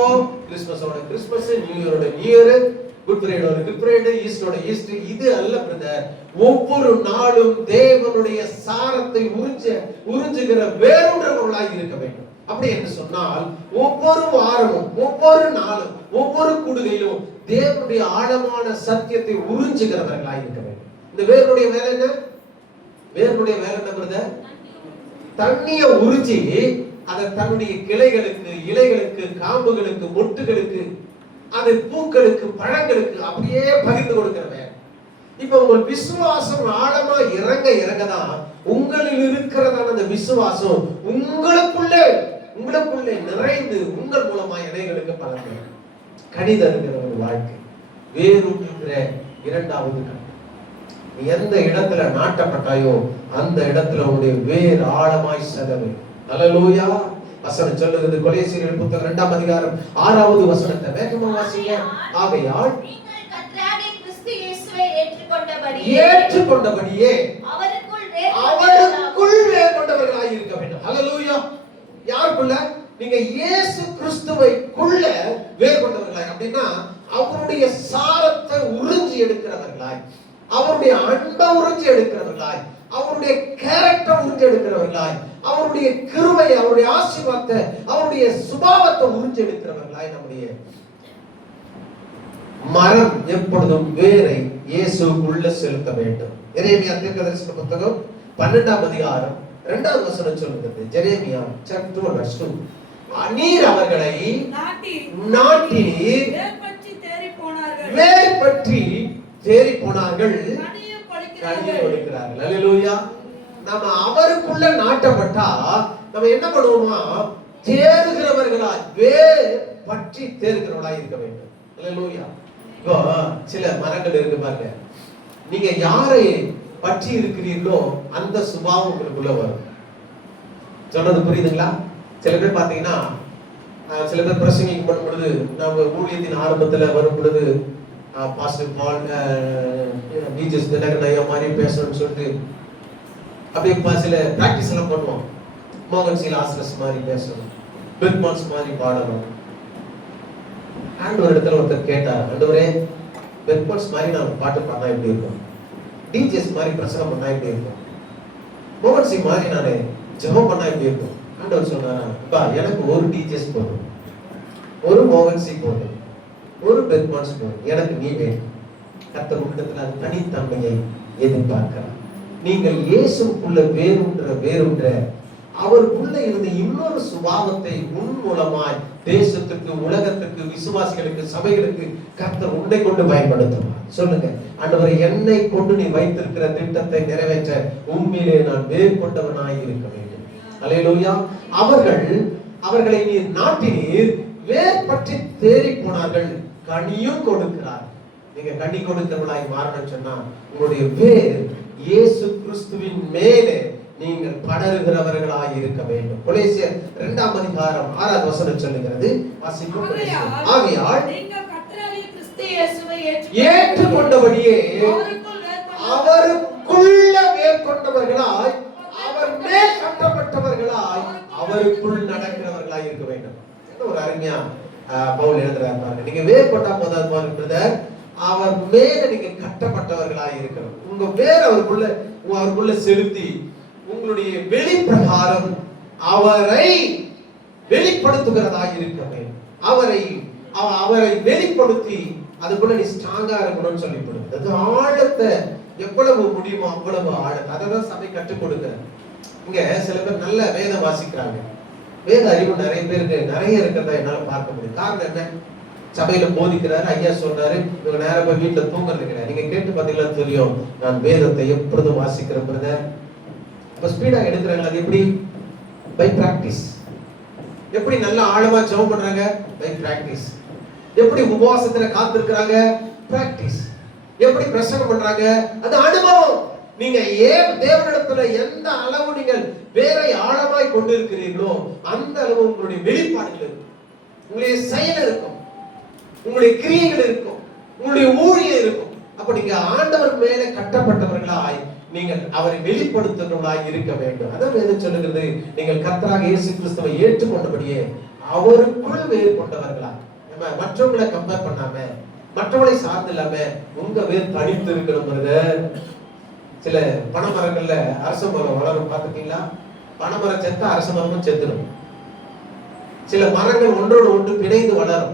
கிறிஸ்மஸோட கிறிஸ்மஸ், நியூ இயரோட நியூ இயர், குட் ஃப்ரைடேயோட குட் ஃப்ரைடே, ஈஸ்டரோட ஈஸ்டர். இது அல்ல பிரதர். ஒவ்வொரு நாளும் தேவனுடைய சாரத்தை உறிஞ்சுகிற வேரூன்றவர்களாய் இருக்க வேண்டும். அப்படி என்று சொன்னால் ஒவ்வொரு வாரமும், ஒவ்வொரு நாளும், ஒவ்வொரு கூடுகையிலும் தேவனுடைய ஆழமான சத்தியத்தை உறிஞ்சுகிறவர்களாய் இருக்க வேண்டும். இந்த வேருடைய வேலை என்ன? வேருடைய வேலை என்ன பிரதர்? தண்ணிய உறிஞ்சி அதை தன்னுடைய கிளைகளுக்கு, இலைகளுக்கு, காம்புகளுக்கு, மொட்டுகளுக்கு, அது பூக்களுக்கு, பழங்களுக்கு அப்படியே பகிர்ந்து கொடுக்கிறவன். இப்ப உங்கள் விசுவாசம் ஆழமா இறங்க இறங்கதான் உங்களில் இருக்கிறதான அந்த விசுவாசம் உங்களுக்குள்ளே நிறைந்து உங்கள் மூலமா இலைகளுக்கு பலன் கனிதருகிற ஒரு வாழ்க்கை. வேரூட்டுகிற இரண்டாவது கட்டம். நீ எந்த இடத்துல நாட்டப்பட்டாயோ அந்த இடத்துல உன்னுடைய வேர் ஆழமாய் செதறு. அல்லேலூயா. வசனம் சொல்லுகிறது, கொலோசியர் புத்தகம் 2ஆம் அதிகாரம் 6வது வசனத்தை வேகமா வாசிங்க. ஆகையால் நீங்கள் கர்த்தராகிய கிறிஸ்து இயேசுவை ஏற்றுக்கொண்டபடியே அவருக்குள் வேர் கொண்டவர்களாய் இருக்க வேண்டும். அல்லேலூயா. யாருக்குள்ள? நீங்க இயேசு கிறிஸ்துவைக்குள்ள வேர் கொண்டவர்களாய். அப்படின்னா அவருடைய சாரத்தை உறிஞ்சி எடுக்கிறவர்களாய், அவருடைய அன்பை உறிஞ்சி எடுக்கிறவர்களாய், அவருடைய கேரக்டர் உறிஞ்சி எடுக்கிறவர்களாய், அவருடைய கிருபை, அவருடைய ஆசீர்வாதத்தை, அவருடைய சுபாவத்தை உறிஞ்சி எடுக்கிறவர்களாய் நம்முடைய மரம் எப்பொழுதும் வேரை இயேசுக்குள்ள செலுத்த வேண்டும். எரேமியா தீர்க்கதரிசன புத்தகம் 12ஆம் அதிகாரம் 2வது வசனம் சொல்லுகிறது. எரேமியா chapter 2. நீர் அவர்களை நாட்டி வேர் பற்றி தேறி போனார்கள், கனியை கொடுக்கிறார்கள். அல்லேலூயா. நம்ம அவருக்குள்ள நாட்டப்பட்டா நம்ம என்ன பண்ணுவோமா? தேறுகிறவர்களாய், வேர் பற்றி தேறுகிறவர்களாய் இருக்க வேண்டும். அல்லேலூயா. இப்போ சில மரங்கள் இருக்கு பாருங்க, நீங்க யாரை பற்றி இருக்கிறீர்களோ அந்த சுபாவம் உங்களுக்குள்ள வரும். சொல்றது புரியுதுங்களா? சில பேர் பாத்தீங்கன்னா, சில பேர் பிரசங்கிங் பண்ணும் பொழுது, நம்ம ஊழியத்தின் ஆரம்பத்துல வரும் பொழுது பாஸ்டர் பால் பிஜிஎஸ் தினகரன் மாதிரி பேசணும்னு சொல்லிட்டு அப்படியே சில பிராக்டிஸ் எல்லாம் பண்ணுவோம். மோகன் சி லாசரஸ் மாதிரி பேசணும், பெர்மான்ஸ் மாதிரி பாடணும். ஒரு இடத்துல ஒருத்தர் கேட்டார், ஆண்டவரே பெர்மான்ஸ் மாதிரி நான் பாட்டு பண்ணா எப்படி இருக்கும், டிஜிஎஸ் மாதிரி பிரசங்கம் பண்ணா எப்படி இருக்கும், மோகன் சி மாதிரி நான் ஜெபம் பண்ணா எப்படி இருக்கும். ஆண்டவர் சொன்னாரா, எனக்கு ஒரு டிஜிஎஸ் போதும், ஒரு மோகன் சி போதும், ஒரு பெர்மான்ஸ் போதும், எனக்கு நீ வேணும். கர்த்தர் உங்களிடத்துல தனித்தன்மையை எதிர்பார்க்கிறார். நீங்கள் இயேசுக்குள்ள வேறுன்ற அவருக்குள்ள இருந்த இன்னொரு சுபாவத்தை உன் மூலமாய் தேசத்துக்கு, உலகத்துக்கு, விசுவாசிகளுக்கு, சபைகளுக்கு கர்த்தர் உன்னை கொண்டு பயன்படுத்துவார். சொல்லுங்க, ஆண்டவரே என்னை கொண்டு நீ வைத்திருக்கிற திட்டத்தை நிறைவேற்ற உண்மையிலே நான் வேர் கொண்டவனாய் இருக்க வேண்டும். அல்லேலூயா. அவர்களை நீர் நாட்டினீர், வேர் பற்றி தேறி போனார்கள், கனியும் கொடுக்கிறார். நீங்க கனி கொடுத்தவர்களாய் மாறணும்னு சொன்னா உங்களுடைய வேர் இயேசு கிறிஸ்துவின் மேலே நீங்கள் படருகிறவர்களாய் இருக்க வேண்டும். கொலோசியர் 2ஆம் அதிகாரம் 6வது வசனம் சொல்லுகிறது, வாசிக்கும். ஆகையால் நீங்கள் கர்த்தராகிய கிறிஸ்து இயேசுவை ஏற்றுக்கொண்டபடியே அவருக்குள்ள வேர் கொண்டவர்களாய், அவர் மேல் கட்டப்பட்டவர்களாய், அவருக்குள் நடக்கிறவர்களாய் இருக்க வேண்டும். ஒரு அருமையா பவுல் எழுதுறார் பாருங்க. நீங்க வேர் கொண்டா போதாது பாருங்க, அவர் மேல நீங்க கட்டப்பட்டவர்களாய் இருக்கணும். உங்க வேர் அவருக்குள்ள செலுத்தி உங்களுடைய வெளிப்பிரகாரம் அவரை வெளிப்படுத்துகிறதாக இருக்க வேண்டும். அவரை வெளிப்படுத்தி அதுக்குள்ள நீ ஸ்ட்ராங்கா இருக்கணும்னு சொல்லப்படுது. அது ஆழத்தை எவ்வளவு முடியுமோ அவ்வளவு ஆழத்தை அதான் சபை கற்றுக் கொடுக்கிறது. இங்க சில பேர் நல்ல வேதம் வாசிக்கிறாங்க, வேத அறிவு நிறைய பேருக்கு நிறைய இருக்கிறதா என்னால பார்க்க முடியும். காரணம் என்ன? சபையில போதிக்கிறாரு, ஐயா சொல்றாரு, இவங்க நேரம் போய் வீட்டுல தூங்குறது கிடையாது. நீங்க கேட்டு பாத்தீங்கன்னா தெரியும், நான் வேதத்தை எப்பொழுதும் வாசிக்கிறேன் பிரதர். அப்ப ஸ்பீடா எடுக்கிறாங்க. அது எப்படி? By practice. எப்படி நல்லா ஆழமா ஜெபம் பண்றாங்க? By practice. எப்படி உபவாசத்துல காத்திருக்கிறாங்க? பிராக்டிஸ். எப்படி பிரசங்கம் பண்றாங்க? அது அனுபவம். நீங்க தேவனிடத்துல எந்த அளவு நீங்கள் வேரை ஆழமாய் கொண்டிருக்கிறீர்களோ அந்த அளவு உங்களுடைய வெளிப்பாடுகள் இருக்கும், உங்களுடைய செயல் இருக்கும், உங்களுடைய கிரியைகள் இருக்கும், உங்களுடைய ஊழியம் இருக்கும். அப்ப நீங்க ஆண்டவர் மேல கட்டப்பட்டவர்களாய் நீங்கள் அவரை வெளிப்படுத்துகிறவர்களாய் இருக்க வேண்டும். அதான் வேதம் சொல்லுகிறது, நீங்கள் கர்த்தராகிய இயேசு கிறிஸ்துவை ஏற்றுக்கொண்டபடியே அவருக்குள் வேர் கொண்டவர்களா. நம்ம மற்றவங்களை கம்பேர் பண்ணாம, மற்றவங்களை சார்ந்து இல்லாம உங்க வேர் தனித்து இருக்கிறது. சில பனைமரங்கள்ல அரச மரம் வளரும் பார்த்துட்டீங்களா? பனைமரம் செத்தா அரச மரமும் செத்துடும். சில மரங்கள் ஒன்றோடு ஒன்று பிணைந்து வளரும்.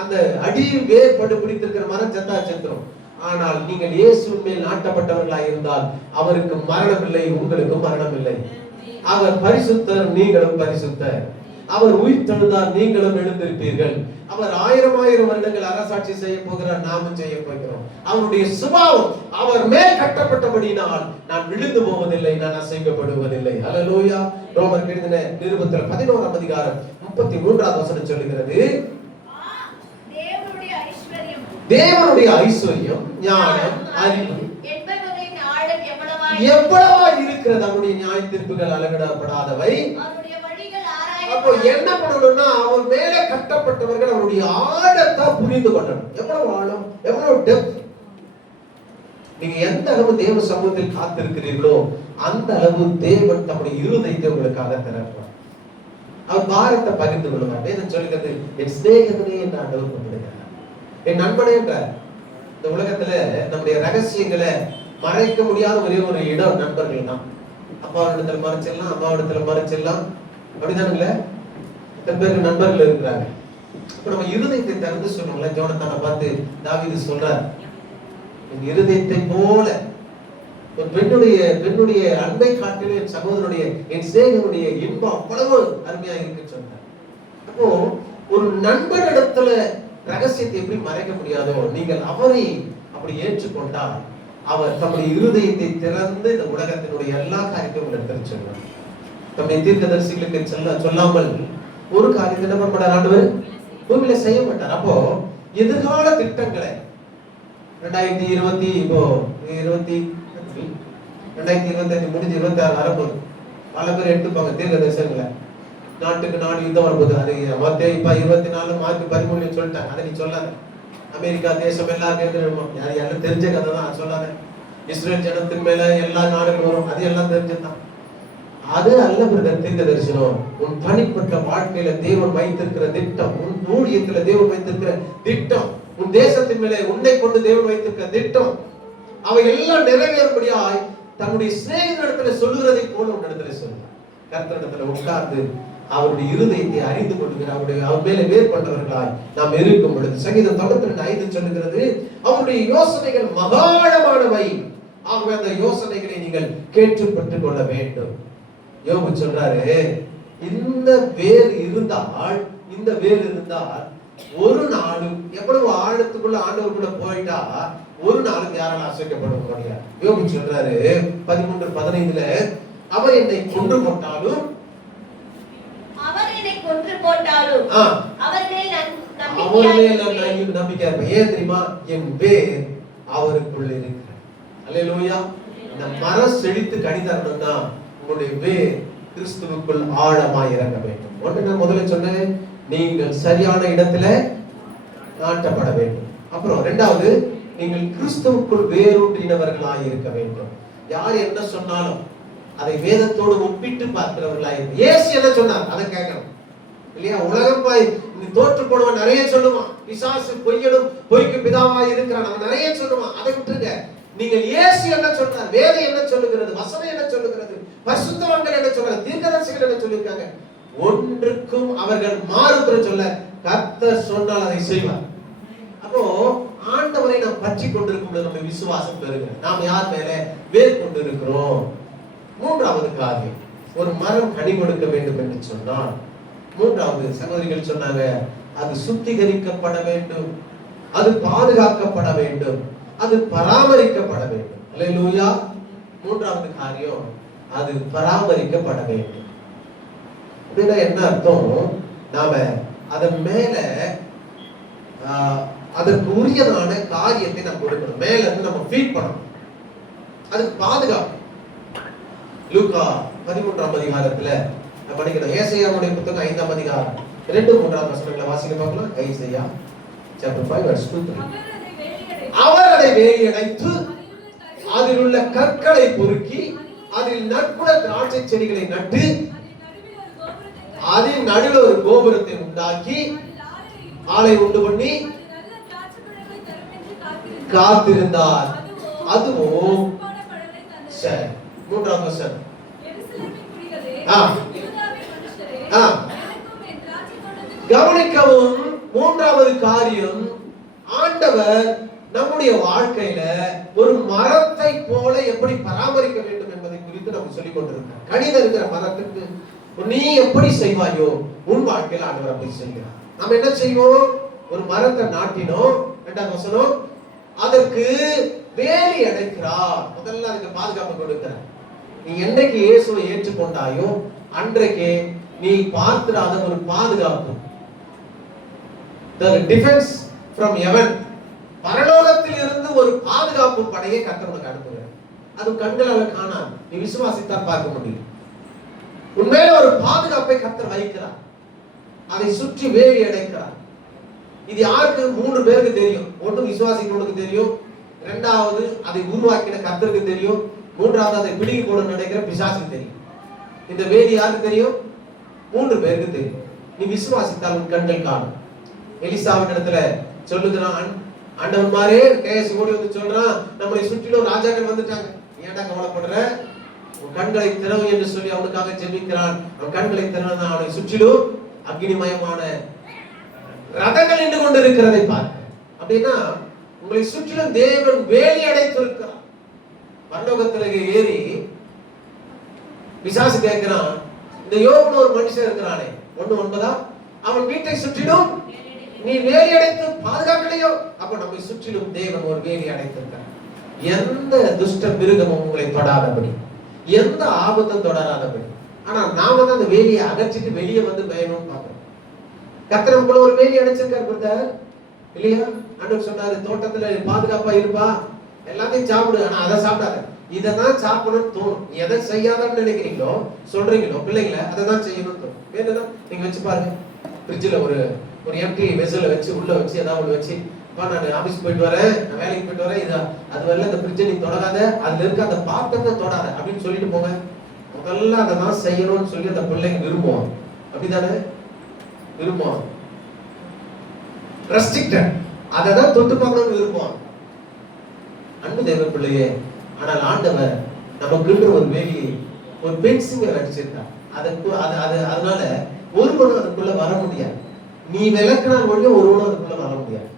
அந்த அடி வேர் படு பிடித்திருக்கிற மரம் செத்தா செத்துரும். ஆனால் நீங்கள் இயேசுவின் மேல் நாட்டப்பட்டவர்களாய் இருந்தால் அவருக்கு மரணம் இல்லை, உங்களுக்கும் மரணம் இல்லை. அவர் பரிசுத்தர், நீங்களும் பரிசுத்தர். அவர் உயிர் தெழுந்தார், நீங்களும் எழுந்திருப்பீர்கள். அவர் 1000 வருடங்கள் அரசாட்சி செய்ய போகிறார், நாமும் செய்ய போகிறோம். அவருடைய சுபாவம் அவர் மேல் கட்டப்பட்டபடியினால் நான் விழுந்து போவதில்லை, நான் அசைக்கப்படுவதில்லை. ஹல்லேலூயா. ரோமர் எழுதின நிருபத்தில் 11ஆம் அதிகாரம் 33ஆவது வசனம் சொல்லுகிறது, தேவனுடைய ஐஸ்வர்யம், ஞானம், அறிவு எவ்வளவா இருக்கிறது, அவருடைய நியாய தீர்ப்புகள் அளவிடப்படாதவை. அப்போ என்ன பண்ணணும்னா, அவர் மேலே கட்டப்பட்டவர்கள் அவருடைய ஆழத்தை புரிந்து கொள்ளணும். எவ்வளவு ஆழம், எவ்வளவு டெப்த். நீங்க எந்த அளவு தேவ சமூகத்தில் காத்திருக்கிறீர்களோ அந்த அளவு தேவன் தம்முடைய இருதயத்தை உங்களுக்காக திறப்பார். அவர் பாரத்தை பகிர்ந்து கொள்வார். வேதம் சொல்லுகிறது, என் சிநேகிதனே என்று ஆண்டவர் கூப்பிடுகிறார், என் நண்பனே என்றார். இந்த உலகத்துல நம்முடைய ரகசியங்களை மறைக்க முடியாத ஒரே ஒரு இடம் நண்பர்கள் தான். அப்பாவிடத்துல மறைச்சிடலாம், அம்மாவிடத்துல மறைச்சிடலாம், அப்படிதானுங்களே. எத்தனை பேருக்கு நண்பர்கள் இருக்கிறாங்க. இப்ப நம்ம இருதயத்தை திறந்து சொல்லுங்களா. ஜோனத்தானை பார்த்து தாவீது சொல்றார், என் இருதயத்தை போல ஒரு பெண்ணுடைய அன்பை காட்டிலும் என் சகோதரனுடைய, என் சேகனுடைய இன்பம் அவ்வளவு அருமையா இருக்குன்னு சொன்னார். அப்போ ஒரு நண்பரிடத்துல ரகசியத்தை எப்படி மறைக்க முடியாதோ, நீங்கள் அவரை அப்படி ஏற்றுக்கொண்டால் அவர் தம்முடைய இருதயத்தை திறந்து இந்த உலகத்தினுடைய எல்லா காரியத்தையும் உங்களுக்கு சொல்லுவார். தம்முடைய தீர்க்கதரிசிகளுக்கு சொல்லாமல் ஒரு காரியத்தை என்ன பண்ண ஆண்டவர் பூமியில செய்ய மாட்டார். அப்போ எதிர்கால திட்டங்களை 2025 முடிஞ்சு 26 வரப்போகுது. பல பேர் எடுத்துப்பாங்க தீர்க்கதரிசனங்களை. நாட்டுக்கு நாடு யுத்தம் வரப்போகுது. அது மத்திய 24 மார்ச் 13 சொல்லிட்டாங்க. அதை நீ சொல்லாத. அமெரிக்கா தேசம் எல்லாருக்கும் யாரும் தெரிஞ்ச கதை தான், சொல்லாத. இஸ்ரேல் ஜனத்தின் மேல எல்லா நாடுகளும் வரும், அது எல்லாம் தெரிஞ்சதுதான். அது அல்ல பிரதர் தீர்க்க தரிசனம். உன் தனிப்பட்ட வாழ்க்கையில தேவன் வைத்திருக்கிற திட்டம், உன் ஊழியத்துல தேவன் வைத்திருக்கிற திட்டம், உன் தேசத்தின் மேலே உன்னை கொண்டு தேவன் வைத்திருக்கிற திட்டம், அவை எல்லாம் நிறைவேறும்படியாய் தன்னுடைய சிநேகிதரிடத்துல சொல்லுகிறதை போல உன்னிடத்துல சொல்லுவார். கர்த்தரிடத்துல உட்கார்ந்து அவருடைய இருதயத்தை அறிந்து கொள்கிறார். அவர் மேலே வேறுபட்டவர்களாய் நாம் இருக்கும் பொழுது சங்கீதம் 92:5 சொல்லுகிறது, அவருடைய யோசனைகள் மகாளமானவை, ஆகவே அந்த யோசனைகளை நீங்கள் கேட்டு பெற்றுக் கொள்ள வேண்டும். யோபு சொல்றாரு, இந்த வேர் இருந்தால் ஒரு நாளும் எவ்வளவு ஆழத்துக்குள்ள ஆண்டவருக்குள்ள போயிட்டா ஒரு நாளும் யாரால அசைக்கப்பட முடியாது. யோபு சொல்றாரு 13:15, அவர் என்னை கொன்று போட்டாலும் அவர் மேல் நம்பிக்கை இருப்பேன். ஏன் தெரியுமா? என் வேர் அவருக்குள்ள இருக்கிறது. அல்லேலூயா. இந்த மரம் செழித்து கனி தரணும்னா உங்களுடைய வேர் கிறிஸ்துவுக்குள் ஆழமாய் இறங்க வேண்டும். ஒன்று நான் முதல்ல சொன்னேன், நீங்கள் சரியான இடத்துல நாட்டப்பட வேண்டும். அப்புறம் இரண்டாவது, நீங்கள் கிறிஸ்துவுக்குள் வேரூன்றினவர்களாய் இருக்க வேண்டும். யார் என்ன சொன்னாலும் அதை வேதத்தோடு ஒப்பிட்டு பார்க்கிறவர்களாய் இருக்க. இயேசு என்ன சொன்னார் அதை கேட்கணும் இல்லையா? உலகம் தோற்று போனவன் நிறைய சொல்லுவான், பிசாசு பொய்யனும் பொய்க்கு பிதாவாய் இருக்கிறான், அவன் நிறைய சொல்லுவான். அதை விட்டுருங்க. நீங்கள் இயேசு என்ன சொன்னார், வேதம் என்ன சொல்லுகிறது, வசனம் என்ன சொல்லுகிறது, பரிசுத்தவான்கள் என்ன சொல்றாங்க, தீர்க்கதரிசிகள் என்ன சொல்லியிருக்காங்க, ஒன்றுக்கும் அவர்கள் மாறுபட சொல்ல கர்த்தர் சொன்னால் அதை செய்வார். அப்போ ஆண்டவரை நாம் பற்றி கொண்டிருக்கும் பொழுது நம்ம விசுவாசம் பெறுகிறோம். நாம் யார் மேல வேர் கொண்டிருக்கிறோம். மூன்றாவது காரியம், ஒரு மரம் கனி கொடுக்க வேண்டும் என்று சொன்னால் மூன்றாவது சகோதரிகள் சொன்னாங்க, அது சுத்திகரிக்கப்பட வேண்டும், அது பாதுகாக்கப்பட வேண்டும், அது பராமரிக்கப்பட வேண்டும். அல்லேலூயா. மூன்றாவது காரியம், அது பராமரிக்கப்பட வேண்டும். அப்படின்னா என்ன அர்த்தம்? நாம அதன் மேல அதற்கு உரியதான காரியத்தை நம்ம கொடுக்கணும். மேல இருந்து நம்ம ஃபீட் பண்ணணும், அதுக்கு பாதுகாப்பு. லூக்கா 13ஆம் அதிகாரத்துல படிக்கணும். ஏசாயாவுடைய புத்தகம் 5ஆம் அதிகாரம் 2-3 வசனங்களை வாசிக்க பார்க்கலாம். ஏசாயா chapter 5 verse 2-3. அவர் அதை வேலியடைத்து அதில் உள்ள கற்களை பொறுக்கி அதில் நற்குண திராட்சை செடிகளை நட்டு அதில் நடுவில் ஒரு கோபுரத்தை உண்டாக்கி ஆலை உண்டு பண்ணி காத்திருந்தார். அதுவும் சரி. மூன்றாம் வசனம், கவனிக்கவும், மூன்றாவது மூன்றாவது காரியம், ஆண்டவர் நம்முடைய வாழ்க்கையில ஒரு மரத்தை போல எப்படி பராமரிக்க வேண்டும் என்பதை குறித்து நம்ம சொல்லிக் கொண்டிருக்கிறோம். கனிதர் இருக்கிற மரத்துக்கு நீ எப்படி செய்வாயோ உன் வாழ்க்கையில ஆண்டவர் அப்படி செய்கிறார். நம்ம என்ன செய்வோம்? ஒரு மரத்தை நாட்டினோம், இரண்டாவது வசனம், அதற்கு வேலி அடைக்கிறார். முதல்ல அதுக்கு பாதுகாப்பு கொடுக்கிறார். நீ என்றைக்கு இயேசுவை ஏற்றுக்கொண்டாயோ அன்றைக்கு நீ பார்த்திராத ஒரு பாதுகாப்பு, the defense from heaven, பரலோகத்தில் இருந்து ஒரு பாதுகாப்பு படையை கர்த்தர் உனக்கு அனுப்புகிறார். அது கண்களால காணாது, நீ விசுவாசித்தால் பார்க்க முடியும். உண்மையில ஒரு பாதுகாப்பை கர்த்தர் வைக்கிறார், அதை சுற்றி வேலி அடைக்கிறார். இது யாருக்கு? 3 பேருக்கு தெரியும். ஒன்று விசுவாசிகளுக்கு தெரியும், இரண்டாவது அதை உருவாக்கின கர்த்தருக்கு தெரியும், மூன்றாவது அதை பிடிங்கி போட நினைக்கிற பிசாசுக்கு தெரியும். இந்த வேலி யாருக்கு தெரியும்? 3 பேருக்கு தெரியும். நீ விசுவாசித்தால் உன் கண்கள் காணும். எலிசாவின் இடத்துல சொல்லுகிறான், ஆண்டவன்மாரே, கேஸ் ஓடி வந்து சொல்றான், நம்மளை சுற்றிலும் ராஜாக்கள் வந்துட்டாங்க, ஏன்டா கவலைப்படுற, உன் கண்களை திறவு என்று சொல்லி அவனுக்காக ஜெபிக்கிறான். அவன் கண்களை திறந்தான், அவனை சுற்றிலும் அக்னிமயமான ரதங்கள் நின்று கொண்டு இருக்கிறதை பார்க்க. அப்படின்னா உங்களை சுற்றிலும் தேவன் வேலி அடைத்து இருக்கிறார். பரலோகத்துல ஏறி பிசாசு கேட்கிறான், இந்த யோபுன்னு ஒரு மனுஷன் இருக்கிறானே, 1:9, அவன் வீட்டை சுற்றிலும் நீ வேலி அடைத்து பாதுகாக்கலையோ? அப்ப நம்மை சுற்றிலும் தேவன் ஒரு வேலி அடைத்திருக்கிறார். எந்த துஷ்ட மிருகமும் உங்களை தொடாதபடி, எந்த ஆபத்தும் தொடராதபடி. ஆனா நாம தான் அந்த வேலியை அகற்றிட்டு வெளியே வந்து பயணம் பார்க்கிறோம். கர்த்தர் நமக்குள்ள ஒரு வேலி அடைச்சிருக்கார் பிரதர், இல்லையா? ஆண்டவர் சொன்னாரு, தோட்டத்துல பாதுகாப்பா இருப்பா, எல்லாத்தையும் சாப்பிடு, ஆனா அதை சாப்பிடாத, இதைதான் சாப்பிடணும்னு தோணும். எதை செய்யாதான்னு நினைக்கிறீங்களோ சொல்றீங்களோ பிள்ளைங்களை, அதை தான் செய்யணும்னு தோணும். வேணும்னா நீங்க வச்சு பாருங்க, ஃப்ரிட்ஜில் ஒரு எம்டி வெசல வச்சு உள்ள வச்சு ஏதாவது வச்சு, நான் ஆபீஸ் போயிட்டு வரேன், நான் வேலைக்கு போயிட்டு வரேன், இது அது வரல, இந்த ஃப்ரிட்ஜை நீ தொடாத, அதுல இருக்க அந்த பாத்திரத்தை தொடாத அப்படின்னு சொல்லிட்டு போங்க. முதல்ல அதை தான் செய்யணும்னு சொல்லி அந்த பிள்ளைங்க விரும்புவாங்க. அப்படிதானே? விரும்புவாங்க. ரெஸ்ட்ரிக்டட், அதை தான் தொட்டு பார்க்கணும்னு விரும்புவாங்க. அன்பு தேவ பிள்ளையே, ஆனால் ஆண்டவர் நமக்குன்ற ஒரு வேலியை, ஒரு பென்சிங்க அடிச்சிருக்கார். அதனால ஒருவனும் அதுக்குள்ள வர முடியாது. நீ விளக்கினால் ஒழிய ஒருவனும் அதுக்குள்ள வர முடியாது.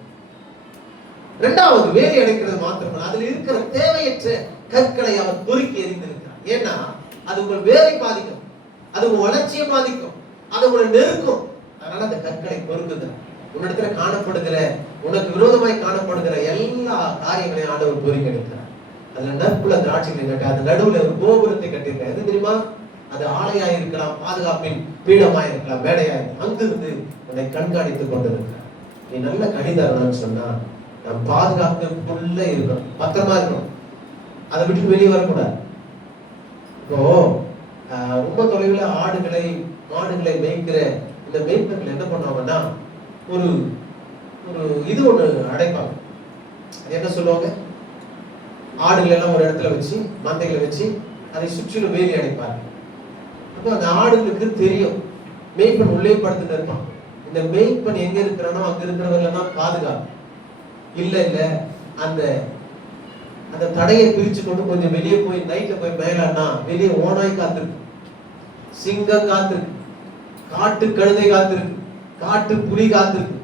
இரண்டாவது, வேலி அடைக்கிறது மாத்திரமல்ல, அதுல இருக்கிற தேவையற்ற கற்களை அவர் பொறுக்கி எறிந்திருக்கிறார். ஏன்னா அது உங்கள் வேலை பாதிக்கும், அது உங்க வளர்ச்சியை பாதிக்கும், அது உங்களை நெருக்கும். அதனால அந்த கற்களை பொறுக்குகிறார். உன்னிடத்துல காணப்படுகிற, உனக்கு விரோதமாய் காணப்படுகிற எல்லா காரியங்களையும் ஆண்டவர் பொறுக்கி எடுக்கிறார். அதுல நற்புல திராட்சைகளை கட்டி, அது நடுவுல ஒரு கோபுரத்தை கட்டியிருக்க. எது தெரியுமா? அது ஆலையா இருக்கலாம், பாதுகாப்பின் பீடமாய் இருக்கலாம், மேடையா இருக்கலாம். அங்கிருந்து உன்னை கண்காணித்துக் கொண்டிருக்கிறார். நீ நல்ல கணிதரணும்னு சொன்னா நம் பாதுகாப்புக்குள்ள இருக்கணும், பத்திரமா இருக்கணும், அதை விட்டு வெளியே வரக்கூடாது. இப்போ ரொம்ப தொலைவில் ஆடுகளை மாடுகளை மேய்க்கிற இந்த மேய்ப்பர்கள் என்ன பண்ணுவாங்கன்னா, ஒரு ஒரு இது ஒண்ணு அடைப்பாங்க. அது என்ன சொல்லுவாங்க? ஆடுகள் எல்லாம் ஒரு இடத்துல வச்சு, மந்தைகளை வச்சு அதை சுற்றிலும் வேலி அடைப்பாங்க. அப்போ அந்த ஆடுகளுக்கு தெரியும், மேய்ப்பன் உள்ளே படுத்துட்டு இருப்பான். இந்த மேய்ப்பன் எங்க இருக்கிறானோ அங்க இருக்கிறவங்க பாதுகாப்பு. இல்ல அந்த அந்த தடையை பிரிச்சு கொண்டு கொஞ்சம் வெளியே போய் நைட்ல போய் மேலானா வெளியே ஓனாய் காத்திருக்கு, சிங்கம் காத்திருக்கு, காட்டு கழுதை காத்திருக்கு, காட்டு புலி காத்திருக்கு.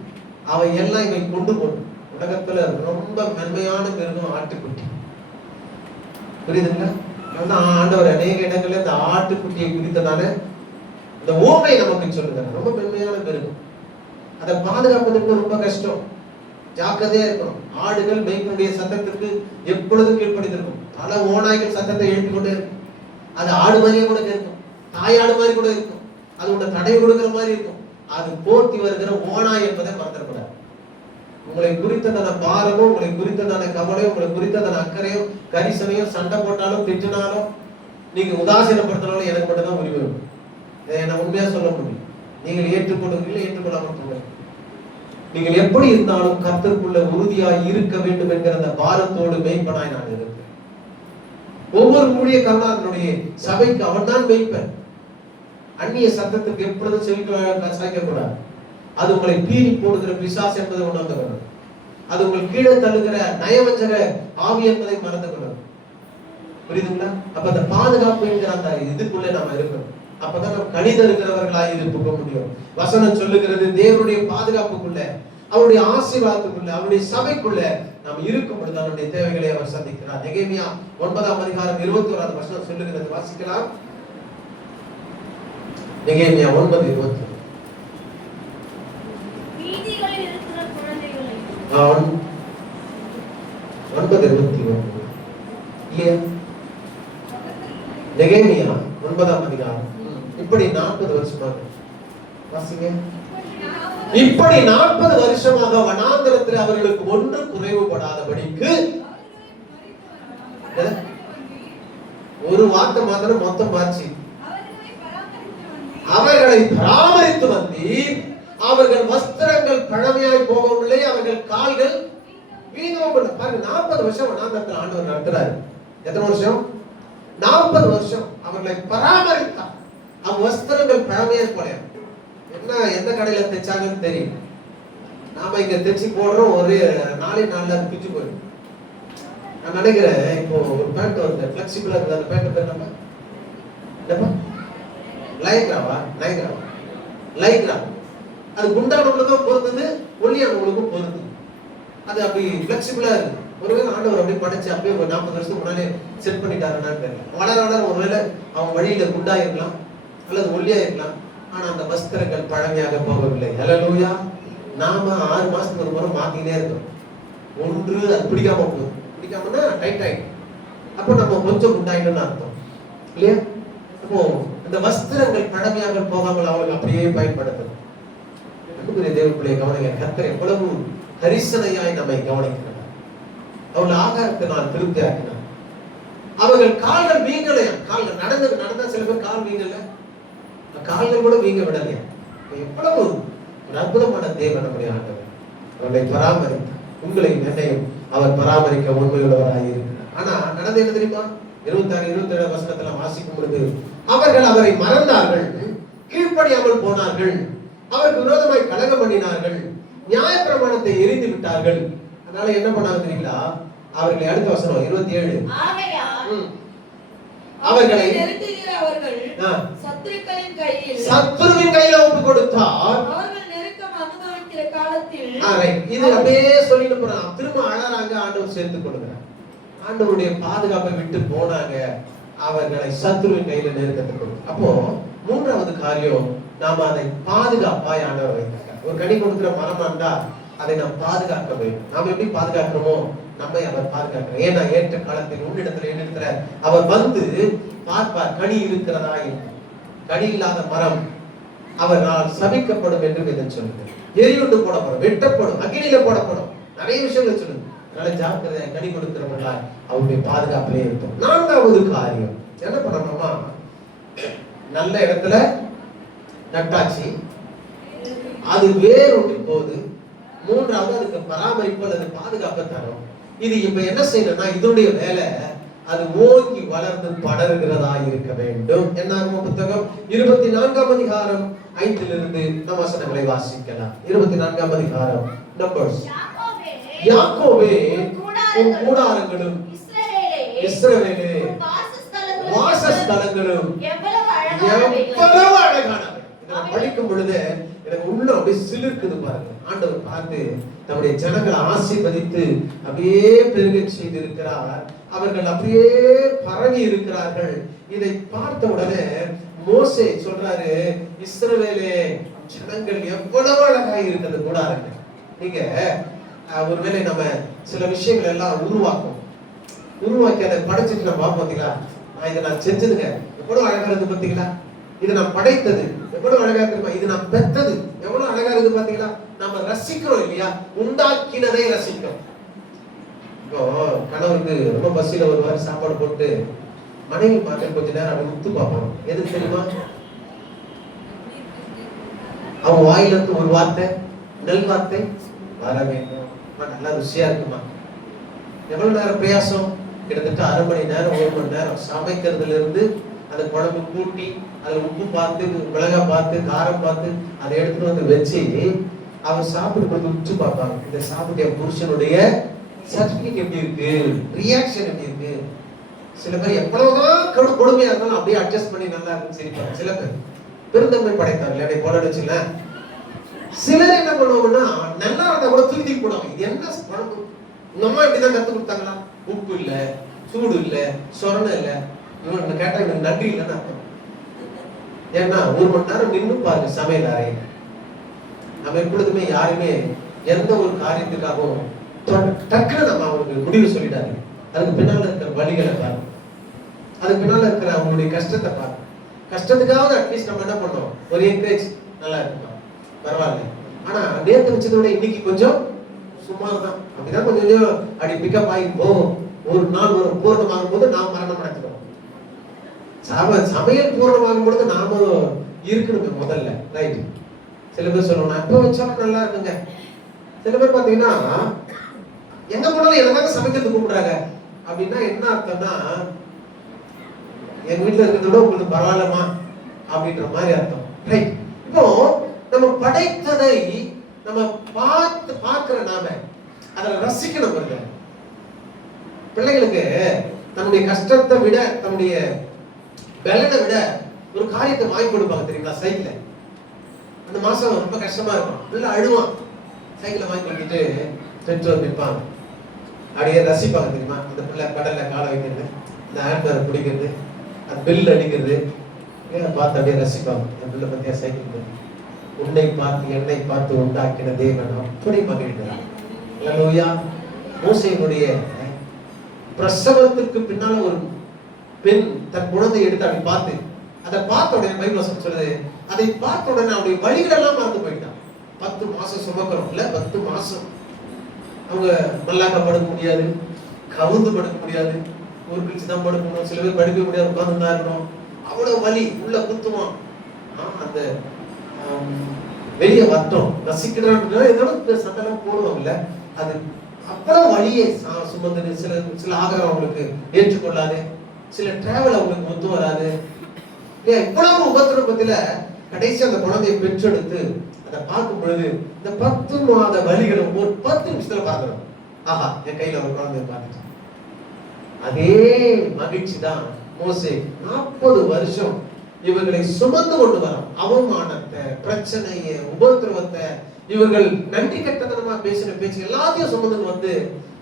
அவை எல்லாம் இவை கொண்டு போடும். உலகத்துல ரொம்ப மென்மையான மிருகம் ஆட்டுக்குட்டி. புரியுதுங்களா? ஆண்டவர் அநேக இடங்கள்ல இந்த ஆட்டுக்குட்டியை குறித்ததான இந்த ஓமை நமக்கு சொல்லுங்க. ரொம்ப மென்மையான மிருகம், அதை பாதுகாப்பதற்கு ரொம்ப கஷ்டம், ஜாக்கிரதையா இருக்கணும். ஆடுகள் மேய்ப்பனுடைய சத்தத்துக்கு எப்பொழுதும் கீழ்ப்படிந்திருக்கும். பல ஓநாய்கள் சத்தத்தை எழுப்பிக் கொண்டே இருக்கும். அது ஆடு மாதிரியே கூட இருக்கும், தாயாடு மாதிரி கூட இருக்கும், அது உன்னை தடை கொடுக்கிற மாதிரி இருக்கும். அது போர்த்தி வருகிற ஓநாய் என்பதை மறந்துடக்கூடாது. உங்களை குறித்ததான பாரமும், உங்களை குறித்ததான கவலையும், உங்களை குறித்ததான அக்கறையும், கரிசனையும், சண்டை போட்டாலும் திட்டினாலும் நீங்க உதாசீனப்படுத்தினாலும் எனக்கு மட்டும் தான் உரிமை இருக்கும். என்ன உண்மையா சொல்ல முடியும். நீங்கள் ஏற்றுக்கொள்வீர்கள், ஏற்றுக்கொள்ளாமல் போங்க. நீங்கள் எப்படி இருந்தாலும் கர்த்தருக்குள்ள உறுதியாய் இருக்க வேண்டும் என்கிற அந்த பாரத்தோடு மேய்ப்பனாய் நான் இருக்கிறேன். ஒவ்வொரு ஊழியக்காரனும் அதனுடைய சபைக்கு அவன் தான் மேய்ப்பன். அந்நிய சத்தத்துக்கு எப்பொழுதும் செவிக்க சாய்க்கக்கூடாது. அது உங்களை பீறி போடுகிற பிசாசு என்பதை உணர்ந்து கொள்ளணும். அது உங்கள் கீழே தள்ளுகிற நயவஞ்சக ஆவி என்பதை மறந்து கொள்ளணும். புரியுதுங்களா? அப்ப அந்த பாதுகாப்பு என்கிற அந்த இதுக்குள்ளே நாம இருக்கணும். அப்பதான் நம்ம கணித இருக்கிறவர்களாய் இருக்க முடியும். வசனம் சொல்லுகிறது, தேவனுடைய பாதுகாப்புக்குள்ள அவருடைய ஆசீர்வாதத்துக்குள்ள, அவருடைய சபைக்குள்ள நாம் இருக்கும் பொழுது அவருடைய தேவைகளை அவர் சந்திக்கிறார். நெகேமியா 9ஆம் அதிகாரம் 21வது வசனம் சொல்லுகிறது, வாசிக்கலாம். நெகேமியா 9:21. வீதிகளில் இருக்கிற குழந்தைகளை 9:21 இல்லையா? நெகேமியா 9ஆம் அதிகாரம். இப்படி 40 வருஷமாக வாசிங்க. இப்படி 40 வருஷமாக வனாந்தரத்தில் அவர்களுக்கு ஒன்று குறைவுபடாதபடிக்கு ஒரு வார்த்தை மாத்திரம் மொத்தம் மாற்றி அவர்களை பராமரித்து வந்தீர். அவர்கள் வஸ்திரங்கள் பழமையாய் போகவில்லை, அவர்கள் கால்கள் வீணவும் இல்லை. பாருங்க, 40 வருஷம் வனாந்தரத்தில் ஆண்டவர் நடத்துறாரு. எத்தனை வருஷம்? 40 வருஷம் அவர்களை பராமரித்தார். அவங்க வஸ்திரங்கள் பழமையாய் போல என்ன, எந்த கடையில தைச்சாங்கன்னு தெரியும். நாம இங்க தைச்சு போடுறோம், ஒரு 4 நாள்ல அது பிச்சு போயிடும். நான் நினைக்கிறேன், இப்போ ஒரு பேண்ட் வந்து பிளெக்சிபிளா இருக்குது, அந்த பேண்ட் பேர் நம்ம என்னப்பா, லைக்ராவா லைக்ரா. அது குண்டானவங்களுக்கும் பொருந்தது, ஒல்லியானவங்களுக்கும் பொருந்தது. அது அப்படி பிளெக்சிபிளா இருக்கு. ஒருவேளை ஆண்டவர் அப்படி படைச்சு அப்படியே ஒரு 40 வருஷத்துக்கு முன்னாலே செட் பண்ணிட்டாருன்னு தெரியல. வளர வளர ஒருவேளை அவன் வழியில குண்டா இருக்கலாம் அல்லது ஒல்லியா இருக்கலாம். ஆனா அந்த வஸ்திரங்கள் பழமையாக போகவில்லை. ஹல்லேலூயா. நாம 6 மாசத்துக்கு ஒரு முறை மாத்தினே இருக்கோம். ஒன்று அது பிடிக்காம போகும், பிடிக்காமன்னா டைட் ஆயிடும். அப்போ நம்ம கொஞ்சம் குண்டாயிட்டோம்னு அர்த்தம் இல்லையா? அப்போ அந்த வஸ்திரங்கள் பழமையாக போகாமல் அவர்கள் அப்படியே பயன்படுத்தணும். அன்புக்குரிய தேவ பிள்ளையை கவனிங்க. கர்த்தர் எவ்வளவு கரிசனையாய் நம்மை கவனிக்கிறார். அவர்கள் ஆகாரத்தை நான் திருப்தி ஆக்கினார். அவர்கள் கால்கள் வீங்கலையா? கால்கள் நடந்தா சில பேர் கால் வீங்கல, கால்கள் கூட வீங்க விடலையா? எவ்வளவு ஒரு அற்புதமான தேவன் நம்முடைய ஆண்டவர். அவர்களை பராமரித்தார். உங்களை என்னையும் அவர் பராமரிக்க உண்மையுள்ளவராக இருக்கிறார். ஆனா நடந்து என்ன தெரியுமா? 26, 27 வசனத்துல வாசிக்கும் பொழுது, அவர்கள் அவரை மறந்தார்கள், கீழ்ப்படியாமல் போனார்கள், அவருக்கு விரோதமாய் கலகம் பண்ணினார்கள், நியாயப்பிரமாணத்தை எரிந்து விட்டார்கள். அதனால என்ன பண்ணாங்க தெரியுங்களா? அவர்களை அடுத்த வசனம் 27, அவர்களை சத்துருவின் கையில ஒப்பு கொடுத்தார். அவர்கள் நெருக்கம் அனுபவிக்கிற காலத்தில் இது அப்படியே சொல்லிட்டு போறாங்க. திரும்ப அழறாங்க, ஆண்டவர் சேர்த்து கொடுக்கிறார். ஆண்டவருடைய பாதுகாப்பை விட்டு போனாங்க, அவர்களை சத்துருவின் கையில நெருக்கத்துக்கு கொடுத்தார். அப்போ மூன்றாவது காரியம், நாம அதை பாதுகாப்பாய் ஆண்டவர் வைத்தார். ஒரு கனி கொடுக்கிற மரமா இருந்தா அதை நாம் பாதுகாக்க வேண்டும். நாம் எப்படி பாதுகாக்கிறோமோ நம்மை அவர் பாதுகாக்கிறார். ஏன்னா ஏற்ற காலத்தில் என்னிடத்துல அவர் வந்து பார்ப்பார், கனி இருக்கிறதா என்று. கனி இல்லாத மரம் அவரால் சபிக்கப்படும் என்று வேதம் சொல்லுது. எரியுண்டு போடப்படும், வெட்டப்படும், அக்கினியில போடப்படும், நிறைய விஷயங்கள் சொல்லுது. அதனால ஜாக்கிரதை, கனி கொடுக்கிறவர்களா அவருடைய பாதுகாப்பிலே இருக்கும். 4வது காரியம் என்ன பண்ணணுமா? நல்ல இடத்துல நட்டாச்சு, அது வேரூட்டி போகுது. 3வது அதுக்கு பராமரிப்பு அல்லது பாதுகாப்பு தரும். இது இப்ப என்ன செய்யணும்னா, இதனுடைய வேலை அது ஓங்கி வளர்ந்து படர்கிறதா இருக்க வேண்டும். என்ன புத்தகம் 24ஆம் அதிகாரம் 5 நம் வசனங்களை வாசிக்கலாம். 24ஆம் அதிகாரம் நம்பர்ஸ். யாக்கோபே உன் கூடாரங்களும் இஸ்ரவேலே வாசஸ்தலங்களும் எவ்வளவு அழகானவை. இதை படிக்கும் பொழுது எனக்கு உள்ள அப்படியே சிலிர்க்குது பாருங்க. ஆண்டவர் பார்த்து நம்முடைய ஜனங்களை ஆசீர்வதித்து அப்படியே பெருக செய்து இருக்கிறார். அவர்கள் அப்படியே பரவி இருக்கிறார்கள். இதை பார்த்த உடனே மோசே சொல்றாரு, இஸ்ரவேலே ஜனங்கள் எவ்வளவு அழகாய் இருக்கிறது கூடாரங்கள். நீங்க ஒருவேளை நம்ம சில விஷயங்கள் எல்லாம் உருவாக்கி அதை படைச்சிட்டு நம்ம பார்த்தீங்களா, இதை நான் செஞ்சதுங்க எவ்வளவு அழகா இருக்கு பாத்தீங்களா, இது நான் படைத்தது எவ்வளவு அழகா இருக்கு, இது நான் பெற்றது எவ்வளவு அழகா இருக்கு பாத்தீங்களா. நம்ம ரசிக்கிறோம் இல்லையா? உண்டாக்கினதை ரசிக்கிறோம். இப்போ கணவருக்கு ரொம்ப பசியில வருவாரு, சாப்பாடு போட்டு மனைவி பார்க்க கொஞ்ச நேரம் அப்படி உத்து பார்ப்போம். எதுக்கு தெரியுமா? அவங்க வாயில இருந்து ஒரு வார்த்தை, நெல் வார்த்தை வர வேண்டும், நல்லா ருசியா இருக்குமா. எவ்வளவு நேரம் பிரயாசம்? கிட்டத்தட்ட 1/2 மணி நேரம் 1 மணி நேரம் சமைக்கிறதுல இருந்து அந்த குழம்பு கூட்டி அதுல உப்பு பார்த்து, மிளகாய் பார்த்து, காரம் பார்த்து அதை எடுத்துட்டு வந்து வச்சு அவர் சாப்பிடும்போது உச்சு பார்ப்பாங்க. இந்த சாப்பிட்ட புருஷனுடைய சர்டிபிகேட் எப்படி இருக்கு, ரியாக்ஷன் எப்படி இருக்கு. சில பேர் எவ்வளவுதான் கொடுமையா இருந்தாலும் அப்படியே அட்ஜஸ்ட் பண்ணி நல்லா இருக்குன்னு சிரிப்பாங்க. சில பேர் பெருந்தன்மை படைத்தார்கள், என்னை போல வச்சுல சிலர் என்ன பண்ணுவாங்கன்னா நல்லா இருந்தா கூட தூக்கி போடுவாங்க. இது என்ன குழம்பு, உங்க அம்மா இப்படிதான் கத்து கொடுத்தாங்களா? உப்பு இல்ல, சூடு இல்ல, சொரணை இல்ல. இவன் கேட்டா எனக்கு நன்றி இல்லைன்னு அர்த்தம். ஏன்னா 1 மணி நேரம் நின்று பாருங்க சமையல் அறையில. நம்ம எப்பொழுதுமே யாருமே எந்த ஒரு காரியத்துக்காகவும் டக்குன்னு நம்ம அவங்களுக்கு முடிவு சொல்லிடாது. அதுக்கு பின்னால இருக்கிற வழிகளை பாருங்க, அதுக்கு பின்னால இருக்கிற அவங்களுடைய கஷ்டத்தை பாருங்க. கஷ்டத்துக்காவது அட்லீஸ்ட் நம்ம என்ன பண்ணோம், ஒரு என்கரேஜ், நல்லா இருக்குமா, பரவாயில்ல. ஆனா நேற்று வச்சதை விட இன்னைக்கு கொஞ்சம் சுமார் தான், அப்படிதான் கொஞ்சம் கொஞ்சம் அப்படி பிக்கப் ஆகி போகும். ஒரு நாள் ஒரு பூர்ணமாகும் போது நாம் மரணம் அடைஞ்சிடும். சமையல் பூர்ணமாகும் பொழுது நாம இருக்கணுங்க முதல்ல, ரைட். சில பேர் சொல்லுவாங்க எப்ப வச்சாலும் நல்லா இருக்குங்க. சில பேர் பாத்தீங்கன்னா எங்க போனாலும் என்னதாங்க சமைக்கிறது கூப்பிடுறாங்க. அப்படின்னா என்ன அர்த்தம்னா, எங்க வீட்டுல இருக்கிறத விட உங்களுக்கு பரவாயில்லமா அப்படின்ற மாதிரி அர்த்தம், ரைட். இப்போ நம்ம படைத்ததை நம்ம பார்க்கிற நாம அதை ரசிக்கணும். பாருங்க, பிள்ளைகளுக்கு தன்னுடைய கஷ்டத்தை விட தன்னுடைய பலனை விட ஒரு காரியத்தை வாங்கி கொடுப்பாங்க தெரியுங்களா? சைக்கிள். அந்த மாசம் ரொம்ப கஷ்டமா இருக்கும், பிள்ளை அழுவான், சைக்கிளை வாங்கி கொடுத்துட்டு பெற்றோர் நிற்பாங்க, அப்படியே ரசிப்பாங்க தெரியுமா? அந்த பிள்ளை கடல்ல காலை வைக்கிறது, இந்த ஹேண்ட்பேரை பிடிக்கிறது, அது பெல் அடிக்கிறது பார்த்து அப்படியே ரசிப்பாங்க. என் பிள்ளை பத்தியா சைக்கிள், உன்னை பார்த்து என்னை பார்த்து உண்டாக்கின தேவன் அப்படி மகிழ்கிறார். அல்லேலூயா. மோசேயினுடைய பிரசவத்துக்கு பின்னால ஒரு பெண் தன் குழந்தையை எடுத்து அப்படி பார்த்து, அதை பார்த்த உடனே பைபிள் வசனம் சொல்லுது, அதை பார்த்த உடனே அவருடைய வழிகள் எல்லாம் மறந்து போயிட்டான். 10 மாசம் சுமக்கிறோம் இல்ல, 10 மாசம் அவங்க மல்லாக்க படுக்க முடியாது, கவுந்து படுக்க முடியாது, ஒரு கிழிச்சு தான் படுக்கணும், சில பேர் படுக்க முடியாது, உட்கார்ந்து தான் இருக்கணும். அவ்வளவு வலி, உள்ள குத்துவான். அந்த வெளியே வட்டம் ரசிக்கிறான், ஏதோ சத்தெல்லாம் போடுவாங்கல்ல, அது அவ்வளவு வழியை சுமந்து. சில ஆகாரம் அவங்களுக்கு ஏற்றுக்கொள்ளாது, சில டிராவல் அவங்களுக்கு ஒத்து வராது. இவ்வளவு உபத்திரவத்துல கடைசி அந்த குழந்தையை பெற்றெடுத்து அதை பார்க்கும் பொழுது இந்த 10 மாத வலிகளும் ஒரு 10 நிமிஷத்துல பார்க்கிறோம். ஆஹா, என் கையில ஒரு குழந்தைய பார்த்துச்சு. அதே மகிழ்ச்சி தான் மோசே 40 வருஷம் இவர்களை சுமந்து கொண்டு வரோம். அவமானத்தை, பிரச்சனையை, உபத்திரவத்தை, இவர்கள் நன்றி கட்டத்தனமா பேசின பேச்சு எல்லாத்தையும் சுமந்து வந்து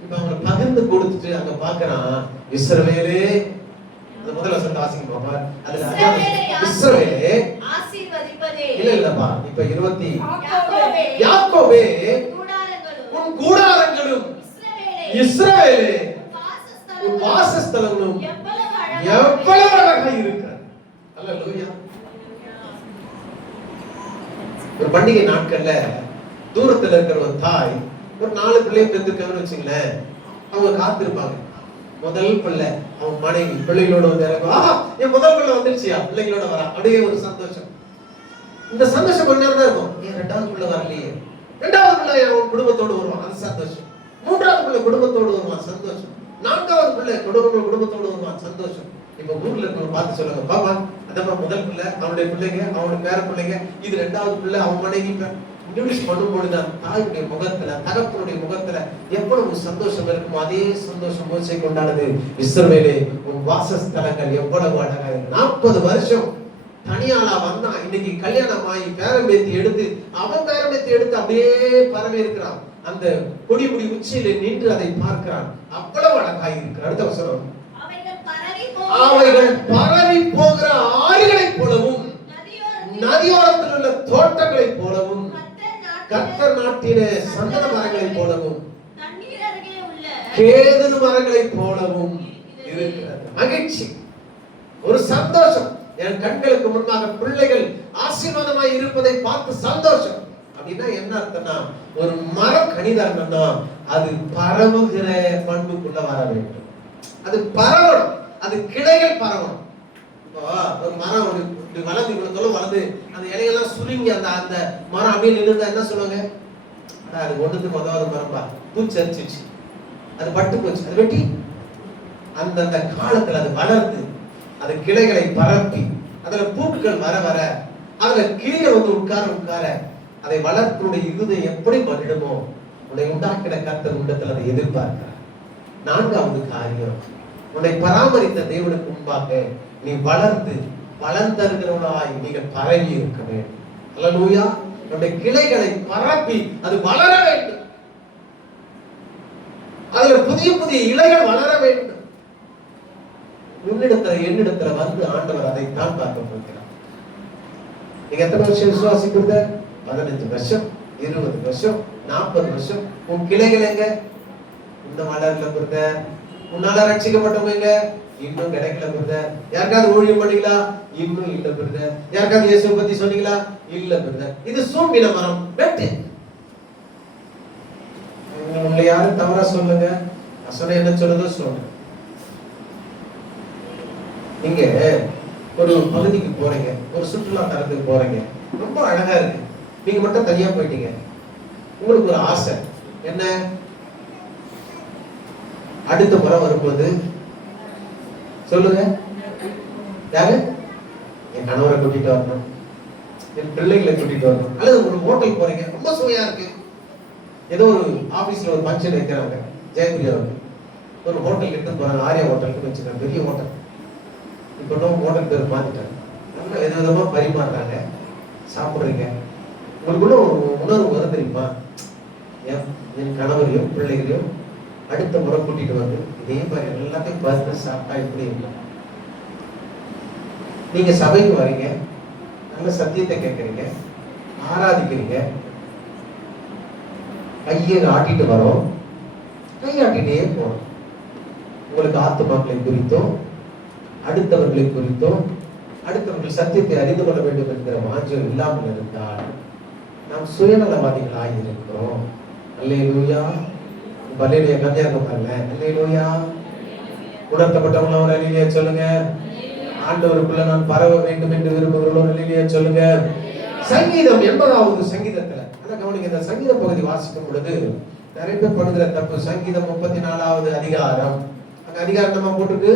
இப்ப அவங்க பகிர்ந்து கொடுத்துட்டு அங்க பாக்குறான், இஸ்ரவேலே. அது முதல்ல வசனத்தை வாசிங்க பாப்பா. அதுல இஸ்ரவேலே ஆசீர்வதிப்பதே இல்லப்பா. இப்ப 20 யாக்கோபே உன் கூடாரங்களும் இஸ்ரவேலே உன் வாசஸ்தலங்களும் எவ்வளவு அழகாக இருக்கிறது. அல்லேலூயா. ஒரு பண்டிகை நாட்கள்ல தூரத்துல இருக்கிற ஒரு தாய் ஒரு 4 பிள்ளையை பெற்றிருக்காங்கன்னு வச்சுங்களேன், அவங்க காத்திருப்பாங்க. முதல் பிள்ளை அவன் மனைவி பிள்ளைகளோட வந்து என் முதல் பிள்ளை வந்துருச்சியா, பிள்ளைகளோட வரா, அப்படியே ஒரு சந்தோஷம். இந்த சந்தோஷம் கொஞ்ச நேரம் தான் இருக்கும். ஏன் 2வது பிள்ளை வரலையே, 2வது பிள்ளை அவன் குடும்பத்தோடு வருவான், அது சந்தோஷம். 3வது பிள்ளை குடும்பத்தோடு வருவான், சந்தோஷம். 4வது பிள்ளை குடும்பத்தோடு வருவான், சந்தோஷம். இப்ப ஊர்ல இருக்கவங்க பார்த்து சொல்லுங்க, பாப்பா அதப்பா முதல் பிள்ளை, அவனுடைய பிள்ளைங்க, அவனுடைய பேர பிள்ளைங்க, இது 2வது பிள்ளை, அவன் மனைவி. இன்ட்ரோடியூஸ் பண்ணும்போதுதான் தாயுடைய முகத்துல, தகப்பனுடைய முகத்துல எவ்வளவு சந்தோஷம் இருக்குமோ அதே சந்தோஷம் மோசே கொண்டாடுது. இஸ்ரவேலே உன் வாசஸ்தலங்கள் எவ்வளவு அழகா. 40 வருஷம் தனியாளா வந்தான், இன்னைக்கு கல்யாணம் ஆகி பேரம்பேத்தி எடுத்து, அவன் பேரம்பேத்தி எடுத்து அப்படியே பரவி இருக்கிறான். அந்த கொடி முடி உச்சியில நின்று அதை பார்க்கிறான், அவ்வளவு அழகாய் இருக்கிற. அடுத்த வசனம், அவைகள் பரவி போகிற ஆறுகளைப் போலவும் நதியோரத்தில் உள்ள தோட்டங்களைப் போலவும் கர்த்தர் நாட்டின சந்தன மரங்களைப் போலவும் கேதுரு மரங்களைப் போலவும் இருக்கிறது. மகிழ்ச்சி, ஒரு சந்தோஷம். என் கண்களுக்கு முன்னாக பிள்ளைகள் ஆசீர்வாதமாய் இருப்பதை பார்த்து சந்தோஷம். அப்படின்னா என்ன அர்த்தம்னா, ஒரு மரம் கனிதான்னா அது பரவுகிற பண்புக்குள்ள வர வேண்டும். அது பரவணும், அது கிளைகள் பரவணும். இப்போ ஒரு மரம் வளர்ந்து இவ்வளவு வளர்ந்து அந்த இலையெல்லாம் சுருங்கி அந்த அந்த மரம் அப்படியே நின்றுதா என்ன சொல்லுவாங்க, அது ஒண்ணுக்கு முதலாவது மரம்பா பூச்சரிச்சிச்சு, அது பட்டு போச்சு, அது வெட்டி. அந்தந்த காலத்துல அது வளர்ந்து அது கிளைகளை பரப்பி அதுல பூக்கள் வர வர அதுல கீழே வந்து உட்கார அதை வளர்ப்புடைய இருதயம் எப்படி மகிழுமோ உன்னை உண்டாக்கின கர்த்தர் உண்டத்தில் அதை எதிர்பார்க்கிறார். 4வது காரியம், உன்னை பராமரித்த தேவனுக்கு முன்பாக நீ வளர்ந்து பலன் தருகிறவனாய் நீங்கள் பரவி இருக்க வேண்டும். அல்லேலூயா. நம்முடைய கிளைகளை பரப்பி அது வளர வேண்டும். அதுல புதிய புதிய இலைகள் வளர வேண்டும். உன்னிடத்துல என்னிடத்துல வந்து ஆண்டவர் அதைத்தான் பார்க்க போகிறார். நீங்க எத்தனை வருஷம் விசுவாசிக்கிறத? 15 வருஷம், 20 வருஷம், 40 வருஷம். உன் கிளைகள் எங்க? இன்னும் வளரல பிரதர். உன்னால ரட்சிக்கப்பட்டவங்க இன்னும் கிடைக்கல பிரதர். யாருக்காவது ஊழியம் பண்ணீங்களா? இன்னும் இல்ல பிரதர். யாருக்காவது இயேசுவை பத்தி சொன்னீங்களா? இல்ல பிரதர். இது சூம்பின மரம், வெட்டு. உங்களை யாரும் தவறா சொல்லுங்க, அசனை என்ன சொல்லுதோ சொல்லுங்க. நீங்க ஒரு பகுதிக்கு போறீங்க, ஒரு சுற்றுலா தலத்துக்கு போறீங்க, ரொம்ப அழகா இருக்கு, நீங்க மட்டும் தனியா போயிட்டீங்க. உங்களுக்கு ஒரு ஆசை என்ன? அடுத்த முறை வரும்போது சொல்லுங்க, யாரு? என் கணவரை கூட்டிட்டு வரணும், என் பிள்ளைகளை கூட்டிட்டு வரணும். அல்லது ஒரு ஹோட்டல் போறீங்க, ரொம்ப சுவையா இருக்கு. ஏதோ ஒரு ஆபீஸ்ல ஒரு ஃபங்க்ஷன் வைக்கிறாங்க, ஜெயபிரியா ஒரு ஹோட்டல் எடுத்து போறாங்க, ஆரியா ஹோட்டலுக்கு வச்சுருக்காங்க, பெரிய ஹோட்டல். இப்போ ஹோட்டல் பேர் மாத்திட்டாங்க. நல்லா விதவிதமா பரிமாறுறாங்க, சாப்பிடுறீங்க. உங்களுக்குள்ள ஒரு உணர்வு வரும் தெரியுமா? என் கணவரையும் பிள்ளைகளையும் அடுத்த முறை கூட்டிட்டு வந்து இதே மாதிரி எல்லாத்தையும் பார்த்து சாப்பிட்டா எப்படி இருக்கும்? நீங்க சபைக்கு வரீங்க, நல்ல சத்தியத்தை கேட்கறீங்க, ஆராதிக்கிறீங்க, கையை ஆட்டிட்டு வரோம், கை ஆட்டிட்டே போறோம். உங்களுக்கு ஆத்துமாக்களை குறித்தோ அடுத்தவர்களை குறித்தோ அடுத்தவர்கள் சத்தியத்தை அறிந்து கொள்ள வேண்டும் என்கிற வாஞ்சம் இல்லாமல் இருந்தால் நாம் சுயநலவாதிகளாக இருக்கிறோம். அல்லேலூயா. பல்லேலூயா கம்மியாக பாருங்க. அல்லேலூயா. உணர்த்தப்பட்டவங்கள ஒரு அல்லேலூயா சொல்லுங்க. ஆண்டவருக்குள்ள நான் பரவ வேண்டும் என்று விரும்புகிறவங்கள ஒரு அல்லேலூயா சொல்லுங்க. சங்கீதம் 80வது சங்கீதத்துல கவனிங்க, இந்த சங்கீத பகுதி வாசிக்கும் பொழுது நிறைய பேர் பண்ணுகிற தப்பு. சங்கீதம் 34வது அதிகாரம், அங்க அதிகாரம் நம்ம போட்டிருக்கு,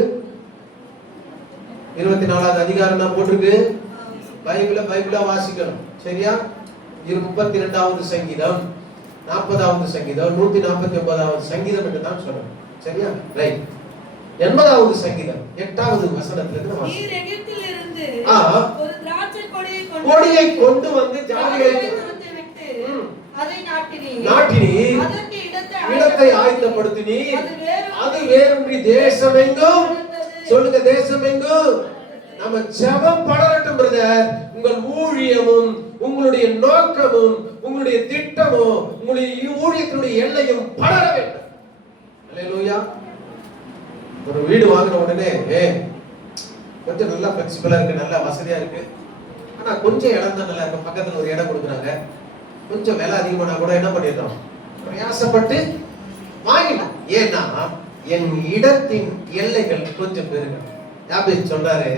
24வது அதிகாரம் தான் போட்டிருக்கு. பைபிளா வாசிக்கணும், சரியா? 32வது சங்கீதம், 40வது சங்கீதம், 149வது சங்கீதம் என்று தான் சொல்லணும், சரியா? ரைட். 80வது சங்கீதம் 8வது வசனத்துல இருந்து வாசிக்கணும். நீர் எகிப்திலிருந்து ஒரு திராட்சை கொடியை கொண்டு வந்து ஜாதிகளுக்கு அதை நாட்டினீர், அதற்கு இடத்தை ஆயத்தப்படுத்தினீர். அது வேறொன்றி தேசமெங்கும் சொல்லுங்க, தேசமெங்கும் நம்ம ஜெபம் படரட்டும் பிரதர். உங்கள் ஊழியமும் உங்களுடைய நோக்கமும் உங்களுடைய திட்டமும் உங்களுடைய ஊழியத்தினுடைய எல்லையும் படர வேண்டும். அல்லேலூயா. ஒரு வீடு வாங்கின உடனே கொஞ்சம் நல்லா ஃபிளெக்சிபிளா இருக்கு, நல்லா வசதியா இருக்கு, ஆனா கொஞ்சம் இடம் தான் நல்லா இருக்கு, பக்கத்துல ஒரு இடம் கொடுக்குறாங்க, கொஞ்சம் விலை அதிகமானா கூட என்ன பண்ணிட்டோம், பிரயாசப்பட்டு வாங்கிட்டோம். ஏன்னா என் இடத்தின் எல்லைகள் கொஞ்சம் பெருக. யாபேஸ் சொல்றாரு,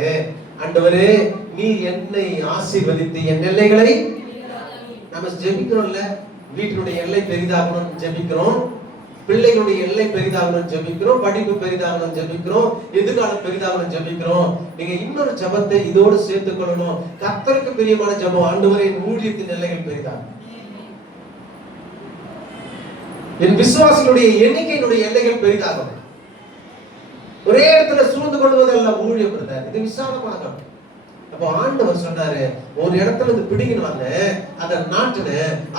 ஆண்டவரே நீ என்னை ஆசீர்வதித்து என் எல்லைகளை, நம்ம ஜெபிக்கிறோம்ல, வீட்டினுடைய எல்லை பெரிதாகணும் ஜெபிக்கிறோம், பிள்ளைகளுடைய எல்லை பெரிதாகணும் ஜெபிக்கிறோம், படிப்பு பெரிதாகணும் ஜெபிக்கிறோம், எதிர்காலம் பெரிதாகணும் ஜெபிக்கிறோம். நீங்க இன்னொரு ஜெபத்தை இதோடு சேர்த்துக் கொள்ளணும். கர்த்தருக்கு பிரியமான ஜெபம், ஆண்டவரே என் ஊழியத்தின் எல்லைகள் பெரிதாகும், என் விசுவாசிகளுடைய எண்ணிக்கையினுடைய எல்லைகள் பெரிதாகும். ஒரே இடத்துல சூழ்ந்து கொள்வதல்ல ஊழியம் இருந்தார், இது விசாலமாக. அப்போ ஆண்டவர் சொன்னாரு, ஒரு இடத்துல இருந்து பிடிங்கினாங்க, அதை நாட்டுன,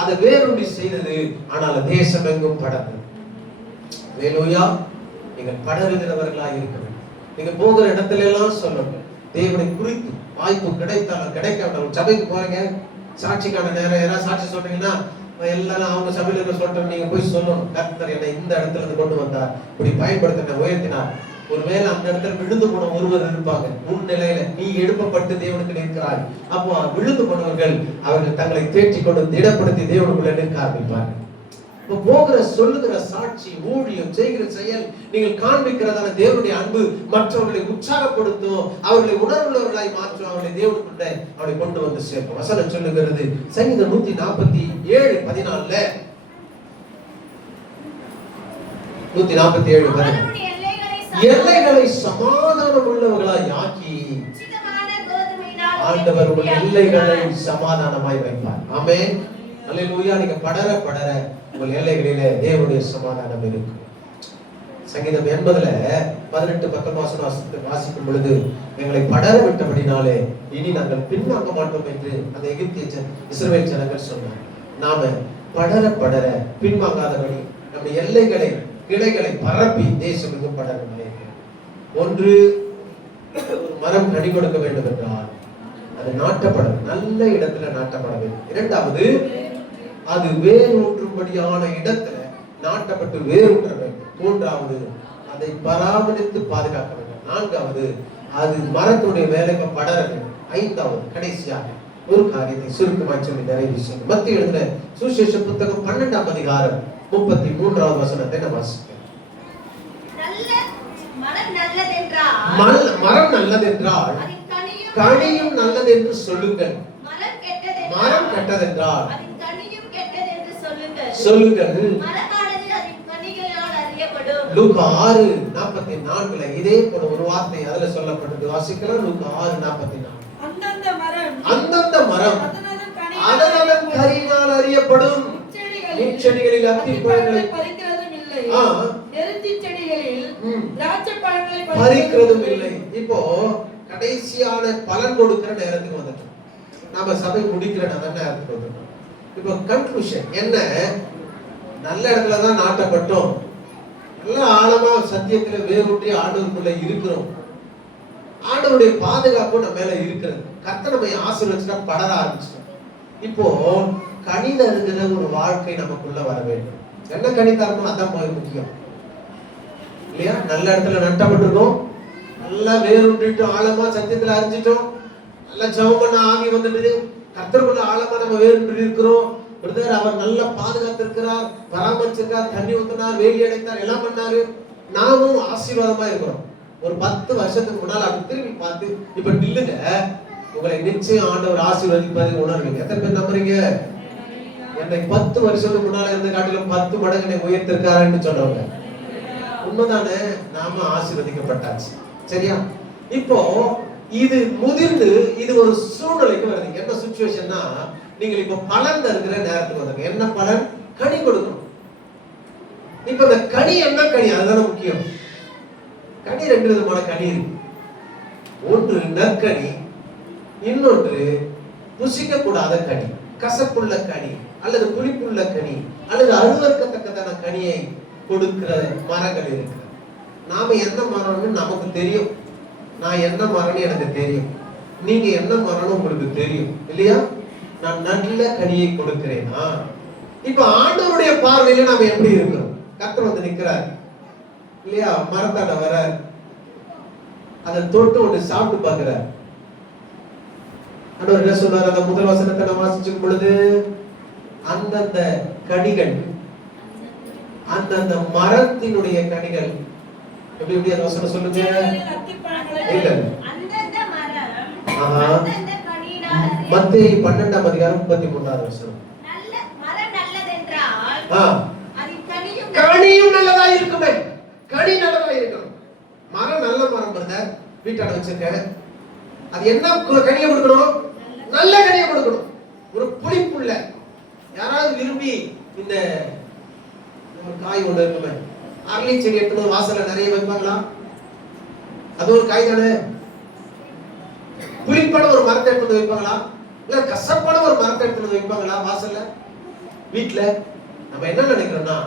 அதை வேறொன்றி செய்தது, ஆனால் தேசம் எங்கும் படர்ந்தது. அல்லேலூயா. நீங்கள் படருகிறவர்களாக இருக்க வேண்டும். நீங்க போகிற இடத்துல எல்லாம் சொல்லணும், தேவனை குறித்து. வாய்ப்பு கிடைத்தாலும் கிடைக்காம சபைக்கு போறீங்க, சாட்சிக்கான நேரம் யாராவது சாட்சி சொல்றீங்கன்னா எல்லாரும் அவங்க சபையில இருக்க சொல்றேன், நீங்க போய் சொல்லணும், கர்த்தர் என்னை இந்த இடத்துல இருந்து கொண்டு வந்தார், இப்படி பயன்படுத்தின, உயர்த்தினார். ஒருவேளை அந்த இடத்துல விழுந்து போன ஒருவர் இருப்பாங்க, உன் நிலையில நீ எழுப்பப்பட்டு தேவனுக்கு நிற்கிறாய். அப்போ விழுந்து போனவர்கள் அவர்கள் தங்களை தேற்றி கொண்டு திடப்படுத்தி தேவனுக்குள்ள நிற்க ஆரம்பிப்பார்கள். இப்போ போகிற சொல்லுகிற சாட்சி, ஊழியம், செய்கிற செயல், நீங்கள் காண்பிக்கிறதான தேவனுடைய அன்பு மற்றவர்களை உற்சாகப்படுத்தும், அவர்களை உணர்வுள்ளவர்களாய் மாற்றும், அவர்களை தேவனுக்குள்ள அவரை கொண்டு வந்து சேர்க்கும். வசனம் சொல்லுகிறது, சங்கீதம் 147:14, 147:14, எல்லைகளை சமாதானம் உள்ளவர்களாய் ஆக்கி ஆண்டவர் உங்கள் எல்லைகளை சமாதானமாய் வைப்பார். ஆமென். அல்லேலூயா. நீங்க படர படர உங்கள் எல்லைகளிலே தேவனுடைய சமாதானம் இருக்கும். சங்கீதம் 80 18 19 வாசிக்கும் பொழுது, எங்களை படர விட்டபடினாலே இனி நாங்கள் பின்வாங்க மாட்டோம் என்று அந்த எகிப்திய இஸ்ரவேல் ஜனங்கள் சொன்னார். நாம படர படர பின்வாங்காதபடி நம்முடைய எல்லைகளை கிளைகளை பரப்பி தேசத்துக்கு படர. ஒன்று, ஒரு மரம் கனி கொடுக்க வேண்டும் என்றால் அது நாட்டப்பட நல்ல இடத்துல நாட்டப்பட வேண்டும். இரண்டாவது, அது வேரூற்றும்படியான இடத்துல நாட்டப்பட்டு வேரூற்ற வேண்டும். மூன்றாவது, அதை பராமரித்து பாதுகாக்க வேண்டும். நான்காவது, அது மரத்துடைய வேலைக்கு படர வேண்டும். ஐந்தாவது, கடைசியாக ஒரு காரியத்தை சுருக்கமாக சொல்லி நிறைவு செய்யும். மத்திய எழுதின சுவிசேஷ புத்தகம் 12ஆம் அதிகாரம் 33வது வசனத்தை நான் வாசிக்கிறேன். மரம் நல்லதென்றால் கனியும் நல்லது என்று சொல்லுங்கள். மரம் கெட்டதென்றால் சொல்லுங்கள். லூக்கா 6:44 இதே போல ஒரு வார்த்தை அதுல சொல்லப்பட்டது. வாசிக்கலாம். லூக்கா 6:44. அந்தந்த மரம் அதன் கனியினால் அறியப்படும். முட்செடிகளில் அத்திப்பழங்களை பறிக்கிறதும் இல்லை. இப்போ கடைசியான பலன் கொடுக்கிற நேரத்துக்கு வந்துட்டோம். நாம சபை முடிக்கிற நேரத்துக்கு வந்துட்டோம். இப்போ கன்க்ளூஷன் என்ன? நல்ல இடத்துல தான் நாட்டப்பட்டோம். நல்ல ஆழமா சத்தியத்துல வேரூட்டி ஆண்டவருக்குள்ள இருக்கிறோம். ஆண்டவருடைய பாதுகாப்பு நம்ம மேல இருக்கிறது. கர்த்தர் நம்மை ஆசீர்வதிச்சா படர ஆரம்பிச்சிட்டோம். இப்போ கனி தருகிற ஒரு வாழ்க்கை நமக்குள்ள வர வேண்டும். என்ன கனி தரணும்? அதான் முக்கியம் இல்லையா? நல்ல இடத்துல நட்டப்பட்டிருக்கோம். நல்லா வேரூட்டிட்டு ஆழமா சத்தியத்துல அறிஞ்சிட்டோம். நல்லா ஜெபம் பண்ண ஆகி வந்துட்டு கர்த்தருக்குள்ள ஆழமா நம்ம வேரூட்டி இருக்கிறோம். அவர் நல்லா பாதுகாத்திருக்கிறார், பராமரிச்சிருக்கார், தண்ணி ஊத்தினார், வேலி அடைத்தார், எல்லாம் பண்ணாரு. நாமும் ஆசீர்வாதமா இருக்கிறோம். ஒரு 10 வருஷத்துக்கு முன்னால் அப்படி திரும்பி பார்த்து இப்ப நில்லுங்க, உங்களை நிச்சயம் ஆண்டவர் ஆசீர்வதிப்பாரு உணர்வீங்க. எத்தனை பேர் நம்புறீங்க? என்னை 10 வருஷத்துக்கு முன்னால இருந்த காட்டிலும் 10 மடங்கு உயர்த்திருக்காருன்னு சொல்றவங்க உண்மைதானே? நாம ஆசீர்வதிக்கப்பட்டாச்சு. சரியா? இப்போ இது முதிர்ந்து இது ஒரு சூழ்நிலைக்கு வருது. என்ன சிச்சுவேஷன்னா, நீங்கள் இப்ப பலன் தருகிற நேரத்துக்கு வந்தாங்க. என்ன பலன்? கனி கொடுக்கணும். இப்ப இந்த கனி என்ன கனி? அதுதானே முக்கியம். கனி 2 விதமான கனி இருக்கு. ஒன்று நற்கனி, இன்னொன்று புசிக்க கூடாத கனி, கசப்புள்ள கனி அல்லது புளிப்புள்ள கனி அல்லது அருவருக்கத்தக்கதான கனியை கொடுக்கிற மரங்கள் இருக்கு. நாம என்ன மரம்னு நமக்கு தெரியும். நான் என்ன மரம்னு எனக்கு தெரியும். நீங்க என்ன மரம்னு உங்களுக்கு தெரியும் இல்லையா? நான் நல்ல கனியை கொடுக்கிறேனா? இப்ப ஆண்டவருடைய பார்வையில நாம எப்படி இருக்கிறோம்? கர்த்தர் வந்து நிக்கிறார் இல்லையா? மரத்தாண்ட வர அதை தொட்டு ஒன்று சாப்பிட்டு பாக்குறார். ஆண்டவர் என்ன சொன்னார்? அந்த முதல் வசனத்தை நான் வாசிச்சும் பொழுது, அந்தந்த கனிகள், அந்தந்த மரத்தினுடைய கனிகள் எப்படி எப்படி அந்த வசனம் சொல்லுங்க. இல்ல, மத்தேயு 12ஆம் அதிகாரம் 33வது வசனம். கனியும் நல்லதா இருக்குமே. கனி நல்லதா இருக்கணும். மரம் நல்ல மரம் பிரதர், வீட்டாட வச்சிருக்கேன். அது என்ன கனியை கொடுக்கணும்? நல்ல கனியை கொடுக்கணும். ஒரு புளிப்புள்ள, யாராவது விரும்பி இந்த ஒரு காய் ஒண்ணு இருக்குமே, அரளி செடி எடுத்து வாசல்ல நிறைய வைப்பாங்களா? அது ஒரு காய் தானே. புளிப்பான ஒரு மரத்தை எடுத்து வைப்பாங்களா? இல்ல கசப்பான ஒரு மரத்தை எடுத்து வைப்பாங்களா வாசல்ல? வீட்டுல நம்ம என்ன நினைக்கிறோம்னா,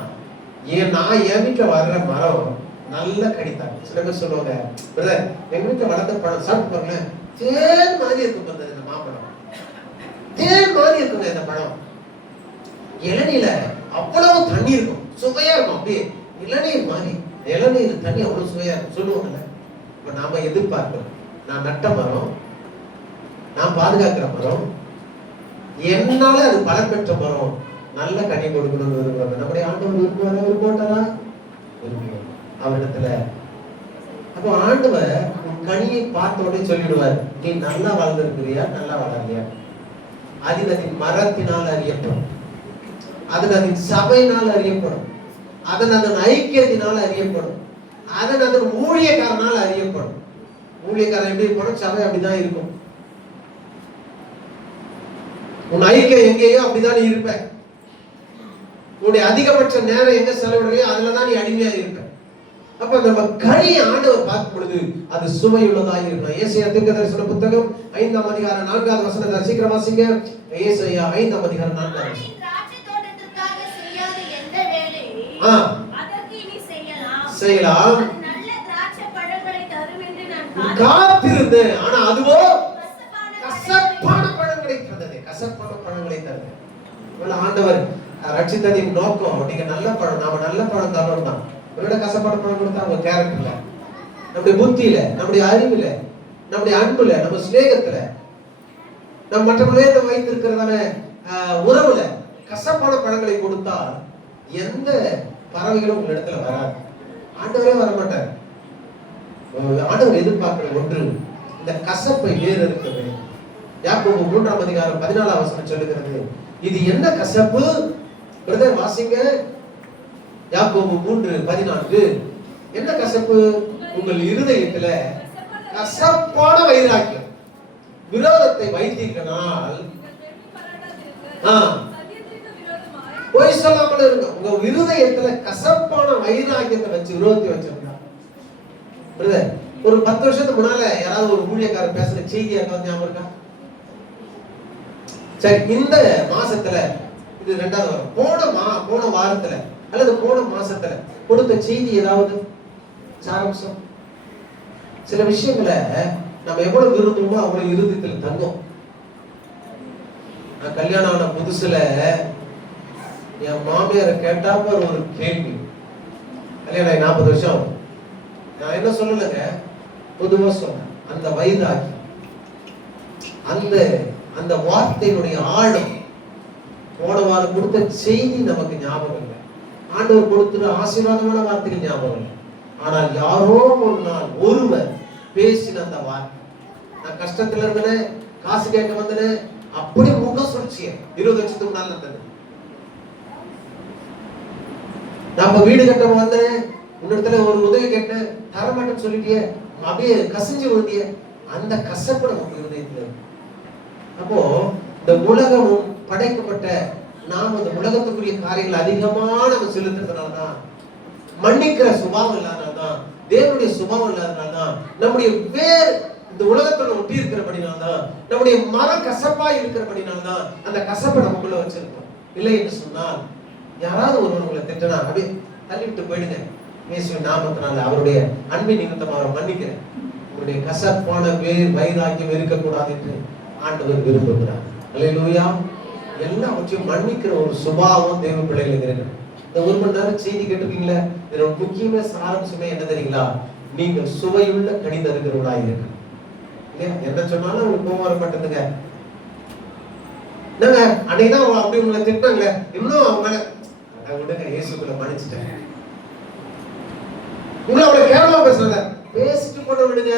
நான் என் வீட்டுல வர்ற மரம் நல்ல கனிதான். சில பேர் சொல்லுவாங்க, பிரதர் எங்க வீட்டுல வளர்த்த பழம் சாப்பிட்டு பாருங்களேன், தேன் மாதிரி இருக்கும். இந்த மாம்பழம் தேன் மாதிரி இருக்குங்க. இந்த பழம் இளநீல அவ்வளவு தண்ணி இருக்கும், சுவையா இருக்கும். அப்படியே இளநீர் மாதிரி, இளநீர் தண்ணி அவ்வளவு சுவையா இருக்கும் சொல்லுவாங்கல்ல. இப்ப நாம எதிர்பார்க்கிறோம், நான் நட்ட மரம், நான் பாதுகாக்கிற மரம், என்னால அது பலன் பெற்ற மரம், நல்ல கனி கொடுக்கணும்னு விரும்புவாங்க. நம்முடைய ஆண்டவர் விரும்புவாரா? விரும்பமாட்டாரா? விரும்புவார் அவரிடத்துல. அப்போ ஆண்டவர் கனியை பார்த்த உடனே சொல்லிடுவார், நீ நல்லா வளர்ந்திருக்கிறியா, நல்லா வளரலையா? அது அதன் மரத்தினால் அறியப்படும், அதன் அதன் சபையினால் அறியப்படும், அதன் அதன் ஐக்கியத்தினால் அறியப்படும், அதன் அதன் ஊழியக்காரனால் அறியப்படும். ஊழியக்காரன் எப்படி இருப்போம்? சபை அப்படிதான் இருக்கும். உன் ஐக்கியம் எங்கேயோ அப்படிதான் இருப்ப. உன்னுடைய அதிகபட்ச நேரம் எங்க செலவிடுறியோ அதுலதான் நீ அடிமையா இருப்ப. அப்ப நம்ம கனி ஆண்டவர் பார்க்கும் பொழுது அது சுவையுள்ளதாக இருக்கணும். ஏசாயா தீர்க்கதரிசன புத்தகம் 5ஆம் அதிகாரம் 4வது வசனத்தை சீக்கிரம் வாசிங்க. ஏசாயா 5ஆம் அதிகாரம் 4வது வசனம். திராட்சைத்தோட்டத்திற்காக செய்யாத எந்த வேலையை அதற்கு இனி செய்யலாம். அது நல்ல திராட்சை பழங்களை தரும் என்று நான் காத்திருந்தேன். ஆனா அதுவோ கசப்பான பழங்களை தந்தது. கசப்பான பழங்களை தந்தது. ஆண்டவர் ரட்சித்ததின் நோக்கம் நீங்க நல்ல பழம், நாம நல்ல பழம் தரணும் தான். இவரோட கசப்பான பழம் கொடுத்தா அவங்க கேரக்டர்ல, நம்முடைய புத்தியில, நம்முடைய அறிவுல, நம்முடைய அன்புல, நம்ம சிநேகத்துல, நம்ம மற்றவர்களே வைத்திருக்கிறதான உறவுல கசப்பான பழங்களை கொடுத்தால் எந்த பறவைகளும் உங்க இடத்துல வராது. ஆண்டவரே வரமாட்டார். ஆண்டவர் எதிர்பார்க்கிற ஒன்று இந்த கசப்பை வேறு இருக்க வேண்டும். யாக்கோபு 3ஆம் அதிகாரம் 14ஆம் வசனம் சொல்லுகிறது. இது என்ன கசப்பு? பிரதர் வாசிங்க. யாக்கோபு 3:14. என்ன கசப்பு? உங்கள் இருதயத்துல கசப்பான வைராக்கியம், விரோதத்தை வைத்தீர்களால் பொய் சொல்லாமல் இருங்க. உங்க இருதயத்துல கசப்பான வைராக்கியத்தை வச்சு விரோதத்தை வச்சிருந்தா, பிரதர் ஒரு 10 வருஷத்துக்கு முன்னால யாராவது ஒரு ஊழியக்காரர் பேசுற செய்தி யாருக்காவது ஞாபகம் இருக்கா? சரி, இந்த மாசத்துல இது 2வது வாரம், போன வாரத்துல அல்லது போன மாசத்துல கொடுத்த செய்தி ஏதாவது சாராம்சம்? சில விஷயங்களை நம்ம எவ்வளவு விரும்புமோ அவ்வளவு இருதயத்தில் தங்கும். நான் கல்யாணம் ஆன புதுசுல என் மாமியாரை கேட்டாப்ப ஒரு கேள்வி. கல்யாணம் 40 வருஷம். நான் என்ன சொல்லலைங்க, பொதுவா சொன்னேன். அந்த வயதாகி அந்த வார்த்தையினுடைய ஆழம், போன வாரம் கொடுத்த செய்தி நமக்கு ஞாபகம் இல்லை. ஆண்டவர் கொடுத்துற ஆசீர்வாதமான வார்த்தைகள் ஞாபகம் இல்லை. ஆனால் யாரோ ஒரு நாள் ஒருவர் பேசின அந்த வார்த்தை, நான் கஷ்டத்துல இருந்தேன், காசு கேட்க வந்தேன், அப்படி முக சுழற்சிய 20 வருஷத்துக்கு முன்னால இருந்தது. நம்ம வீடு கட்ட வந்தேன், இன்னொருத்தர ஒரு உதவி கேட்டேன், தரமாட்டேன்னு சொல்லிட்டியே, அப்படியே கசிஞ்சு விழுந்திய, அந்த கசப்பு நமக்கு இருதயத்துல. அப்போ இந்த உலகமும் படைக்கப்பட்ட நாம் அந்த உலகத்துக்குரிய காரியங்கள் அதிகமா நம்ம செலுத்துறதுனாலதான், மன்னிக்கிற சுபாவம் இல்லாதனால்தான், தேவனுடைய சுபாவம் இல்லாதனால்தான், நம்முடைய வேர் இந்த உலகத்துல ஒட்டி இருக்கிறபடினால்தான், நம்முடைய மன கசப்பா இருக்கிறபடினால்தான் அந்த கசப்பை நமக்குள்ள வச்சிருக்கோம். இல்லை என்று சொன்னால், யாராவது ஒருவர் உங்களை திட்டினா அப்படியே தள்ளிவிட்டு போயிடுங்க. இயேசுவின் நாமத்தினால அவருடைய அன்பின் நிமித்தம் அவரை மன்னிக்கிறேன். உங்களுடைய கசப்பான வேர் வைராக்கியம் இருக்கக்கூடாது என்று ஆண்டவர் விரும்புகிறார். அல்லேலூயா. எல்லாவற்றையும் மன்னிக்கிற ஒரு சுபாவம் தேவ பிள்ளைகளுக்கு இருக்கு. இந்த 1 மணி நேரம் செய்தி கேட்டிருக்கீங்களா? இதோட முக்கியமான சாராம்சமே என்ன தெரியுங்களா? நீங்கள் சுவையுள்ள கனி தருகிறவர்களா இருக்கு. இல்லையா? என்ன சொன்னாலும் உங்களுக்கு கோபம் வர மாட்டேங்குதுங்க. என்னங்க அன்னைக்குதான் அப்படி உங்களை திட்டாங்களே, இன்னும் அவங்க விடுங்க, இயேசுக்குள்ள மன்னிச்சுட்டேன். உங்களை அவளை கேவலமா பேசுறாங்க, பேசிட்டு போட விடுங்க,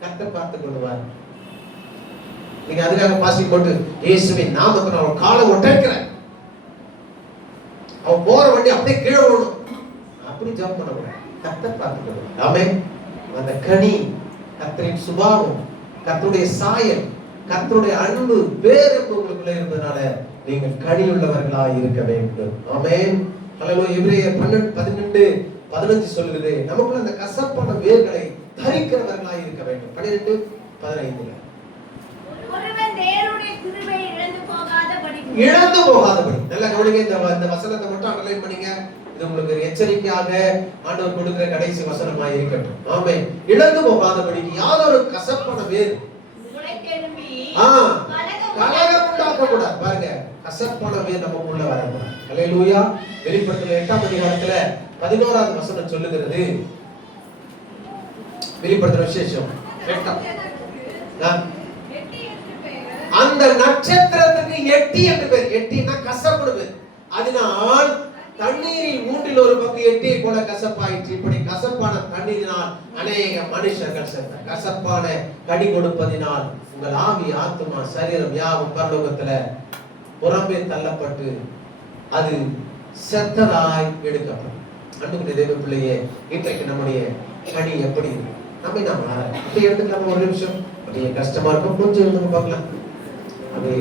கர்த்தர் பார்த்து கொள்வார். நீங்க அதுக்காக பாசி போட்டு இயேசுவின் நாமத்துல அவன் காலை ஒட்டக்கிறேன், அவன் போற வண்டி அப்படியே கீழே விடணும், அப்படி ஜம்ப் பண்ணக்கூடாது. கர்த்தர் பார்த்துக்கணும். ஆமென். அந்த கனி, கர்த்தரின் சுபாவம், கர்த்தருடைய சாயல், கர்த்தருடைய அன்பு வேறு உங்களுக்குள்ள இருப்பதனால நீங்கள் கனி உள்ளவர்களா இருக்க வேண்டும். ஆமென். ஹல்லேலூயா. எபிரேயர் 12:15 சொல்லுகிறது, நமக்குள்ள அந்த கசப்பான வேர்களை தரிக்கிறவர்களா இருக்க வேண்டும். 12:15 ஒருவன் தேவனுடைய கிருபையை இழந்து போகாதபடி. நல்லா கவனிங்க. இந்த வசனத்தை மட்டும் அண்டர்லைன் பண்ணுங்க. இது உங்களுக்கு ஒரு எச்சரிக்கையாக ஆண்டவர் கொடுக்கிற கடைசி வசனமா இருக்கட்டும். ஆமென். இழந்து போகாதபடி யாதொரு கசப்பான வேர் கலகம் உண்டாக்க கூடாது. பாருங்க, கசப்பான வேர் நமக்குள்ள வரக்கூடாது. அல்லேலூயா. வெளிப்படுத்தல் 8ஆம் அதிகாரத்துல 11வது வசனம் சொல்லுகிறது. வெளிப்படுத்தல் விசேஷம் 8. அந்த நட்சத்திரத்துக்கு எட்டி என்று பேர். எட்டினா கசப்படுது. அதனால் தண்ணீரில் 1/3 எட்டியை போல கசப்பாயிற்று. இப்படி கசப்பான தண்ணீரினால் அநேக மனுஷர்கள் செத்தார். கசப்பான கனி கொடுப்பதினால் உங்கள் ஆவி, ஆத்துமா, சரீரம் யாவும் பரலோகத்துல புறம்பே தள்ளப்பட்டு அது செத்ததாய் எடுக்கப்படும். அன்புக்குரிய தேவ பிள்ளையே, இன்றைக்கு நம்முடைய கனி எப்படி இருக்கு? நம்ம அப்படி எடுத்துக்கலாம். ஒரு நிமிஷம். அப்படியே கஷ்டமா இருக்கும், கொஞ்சம் இருந்து பார்க்கலாம். அப்படியே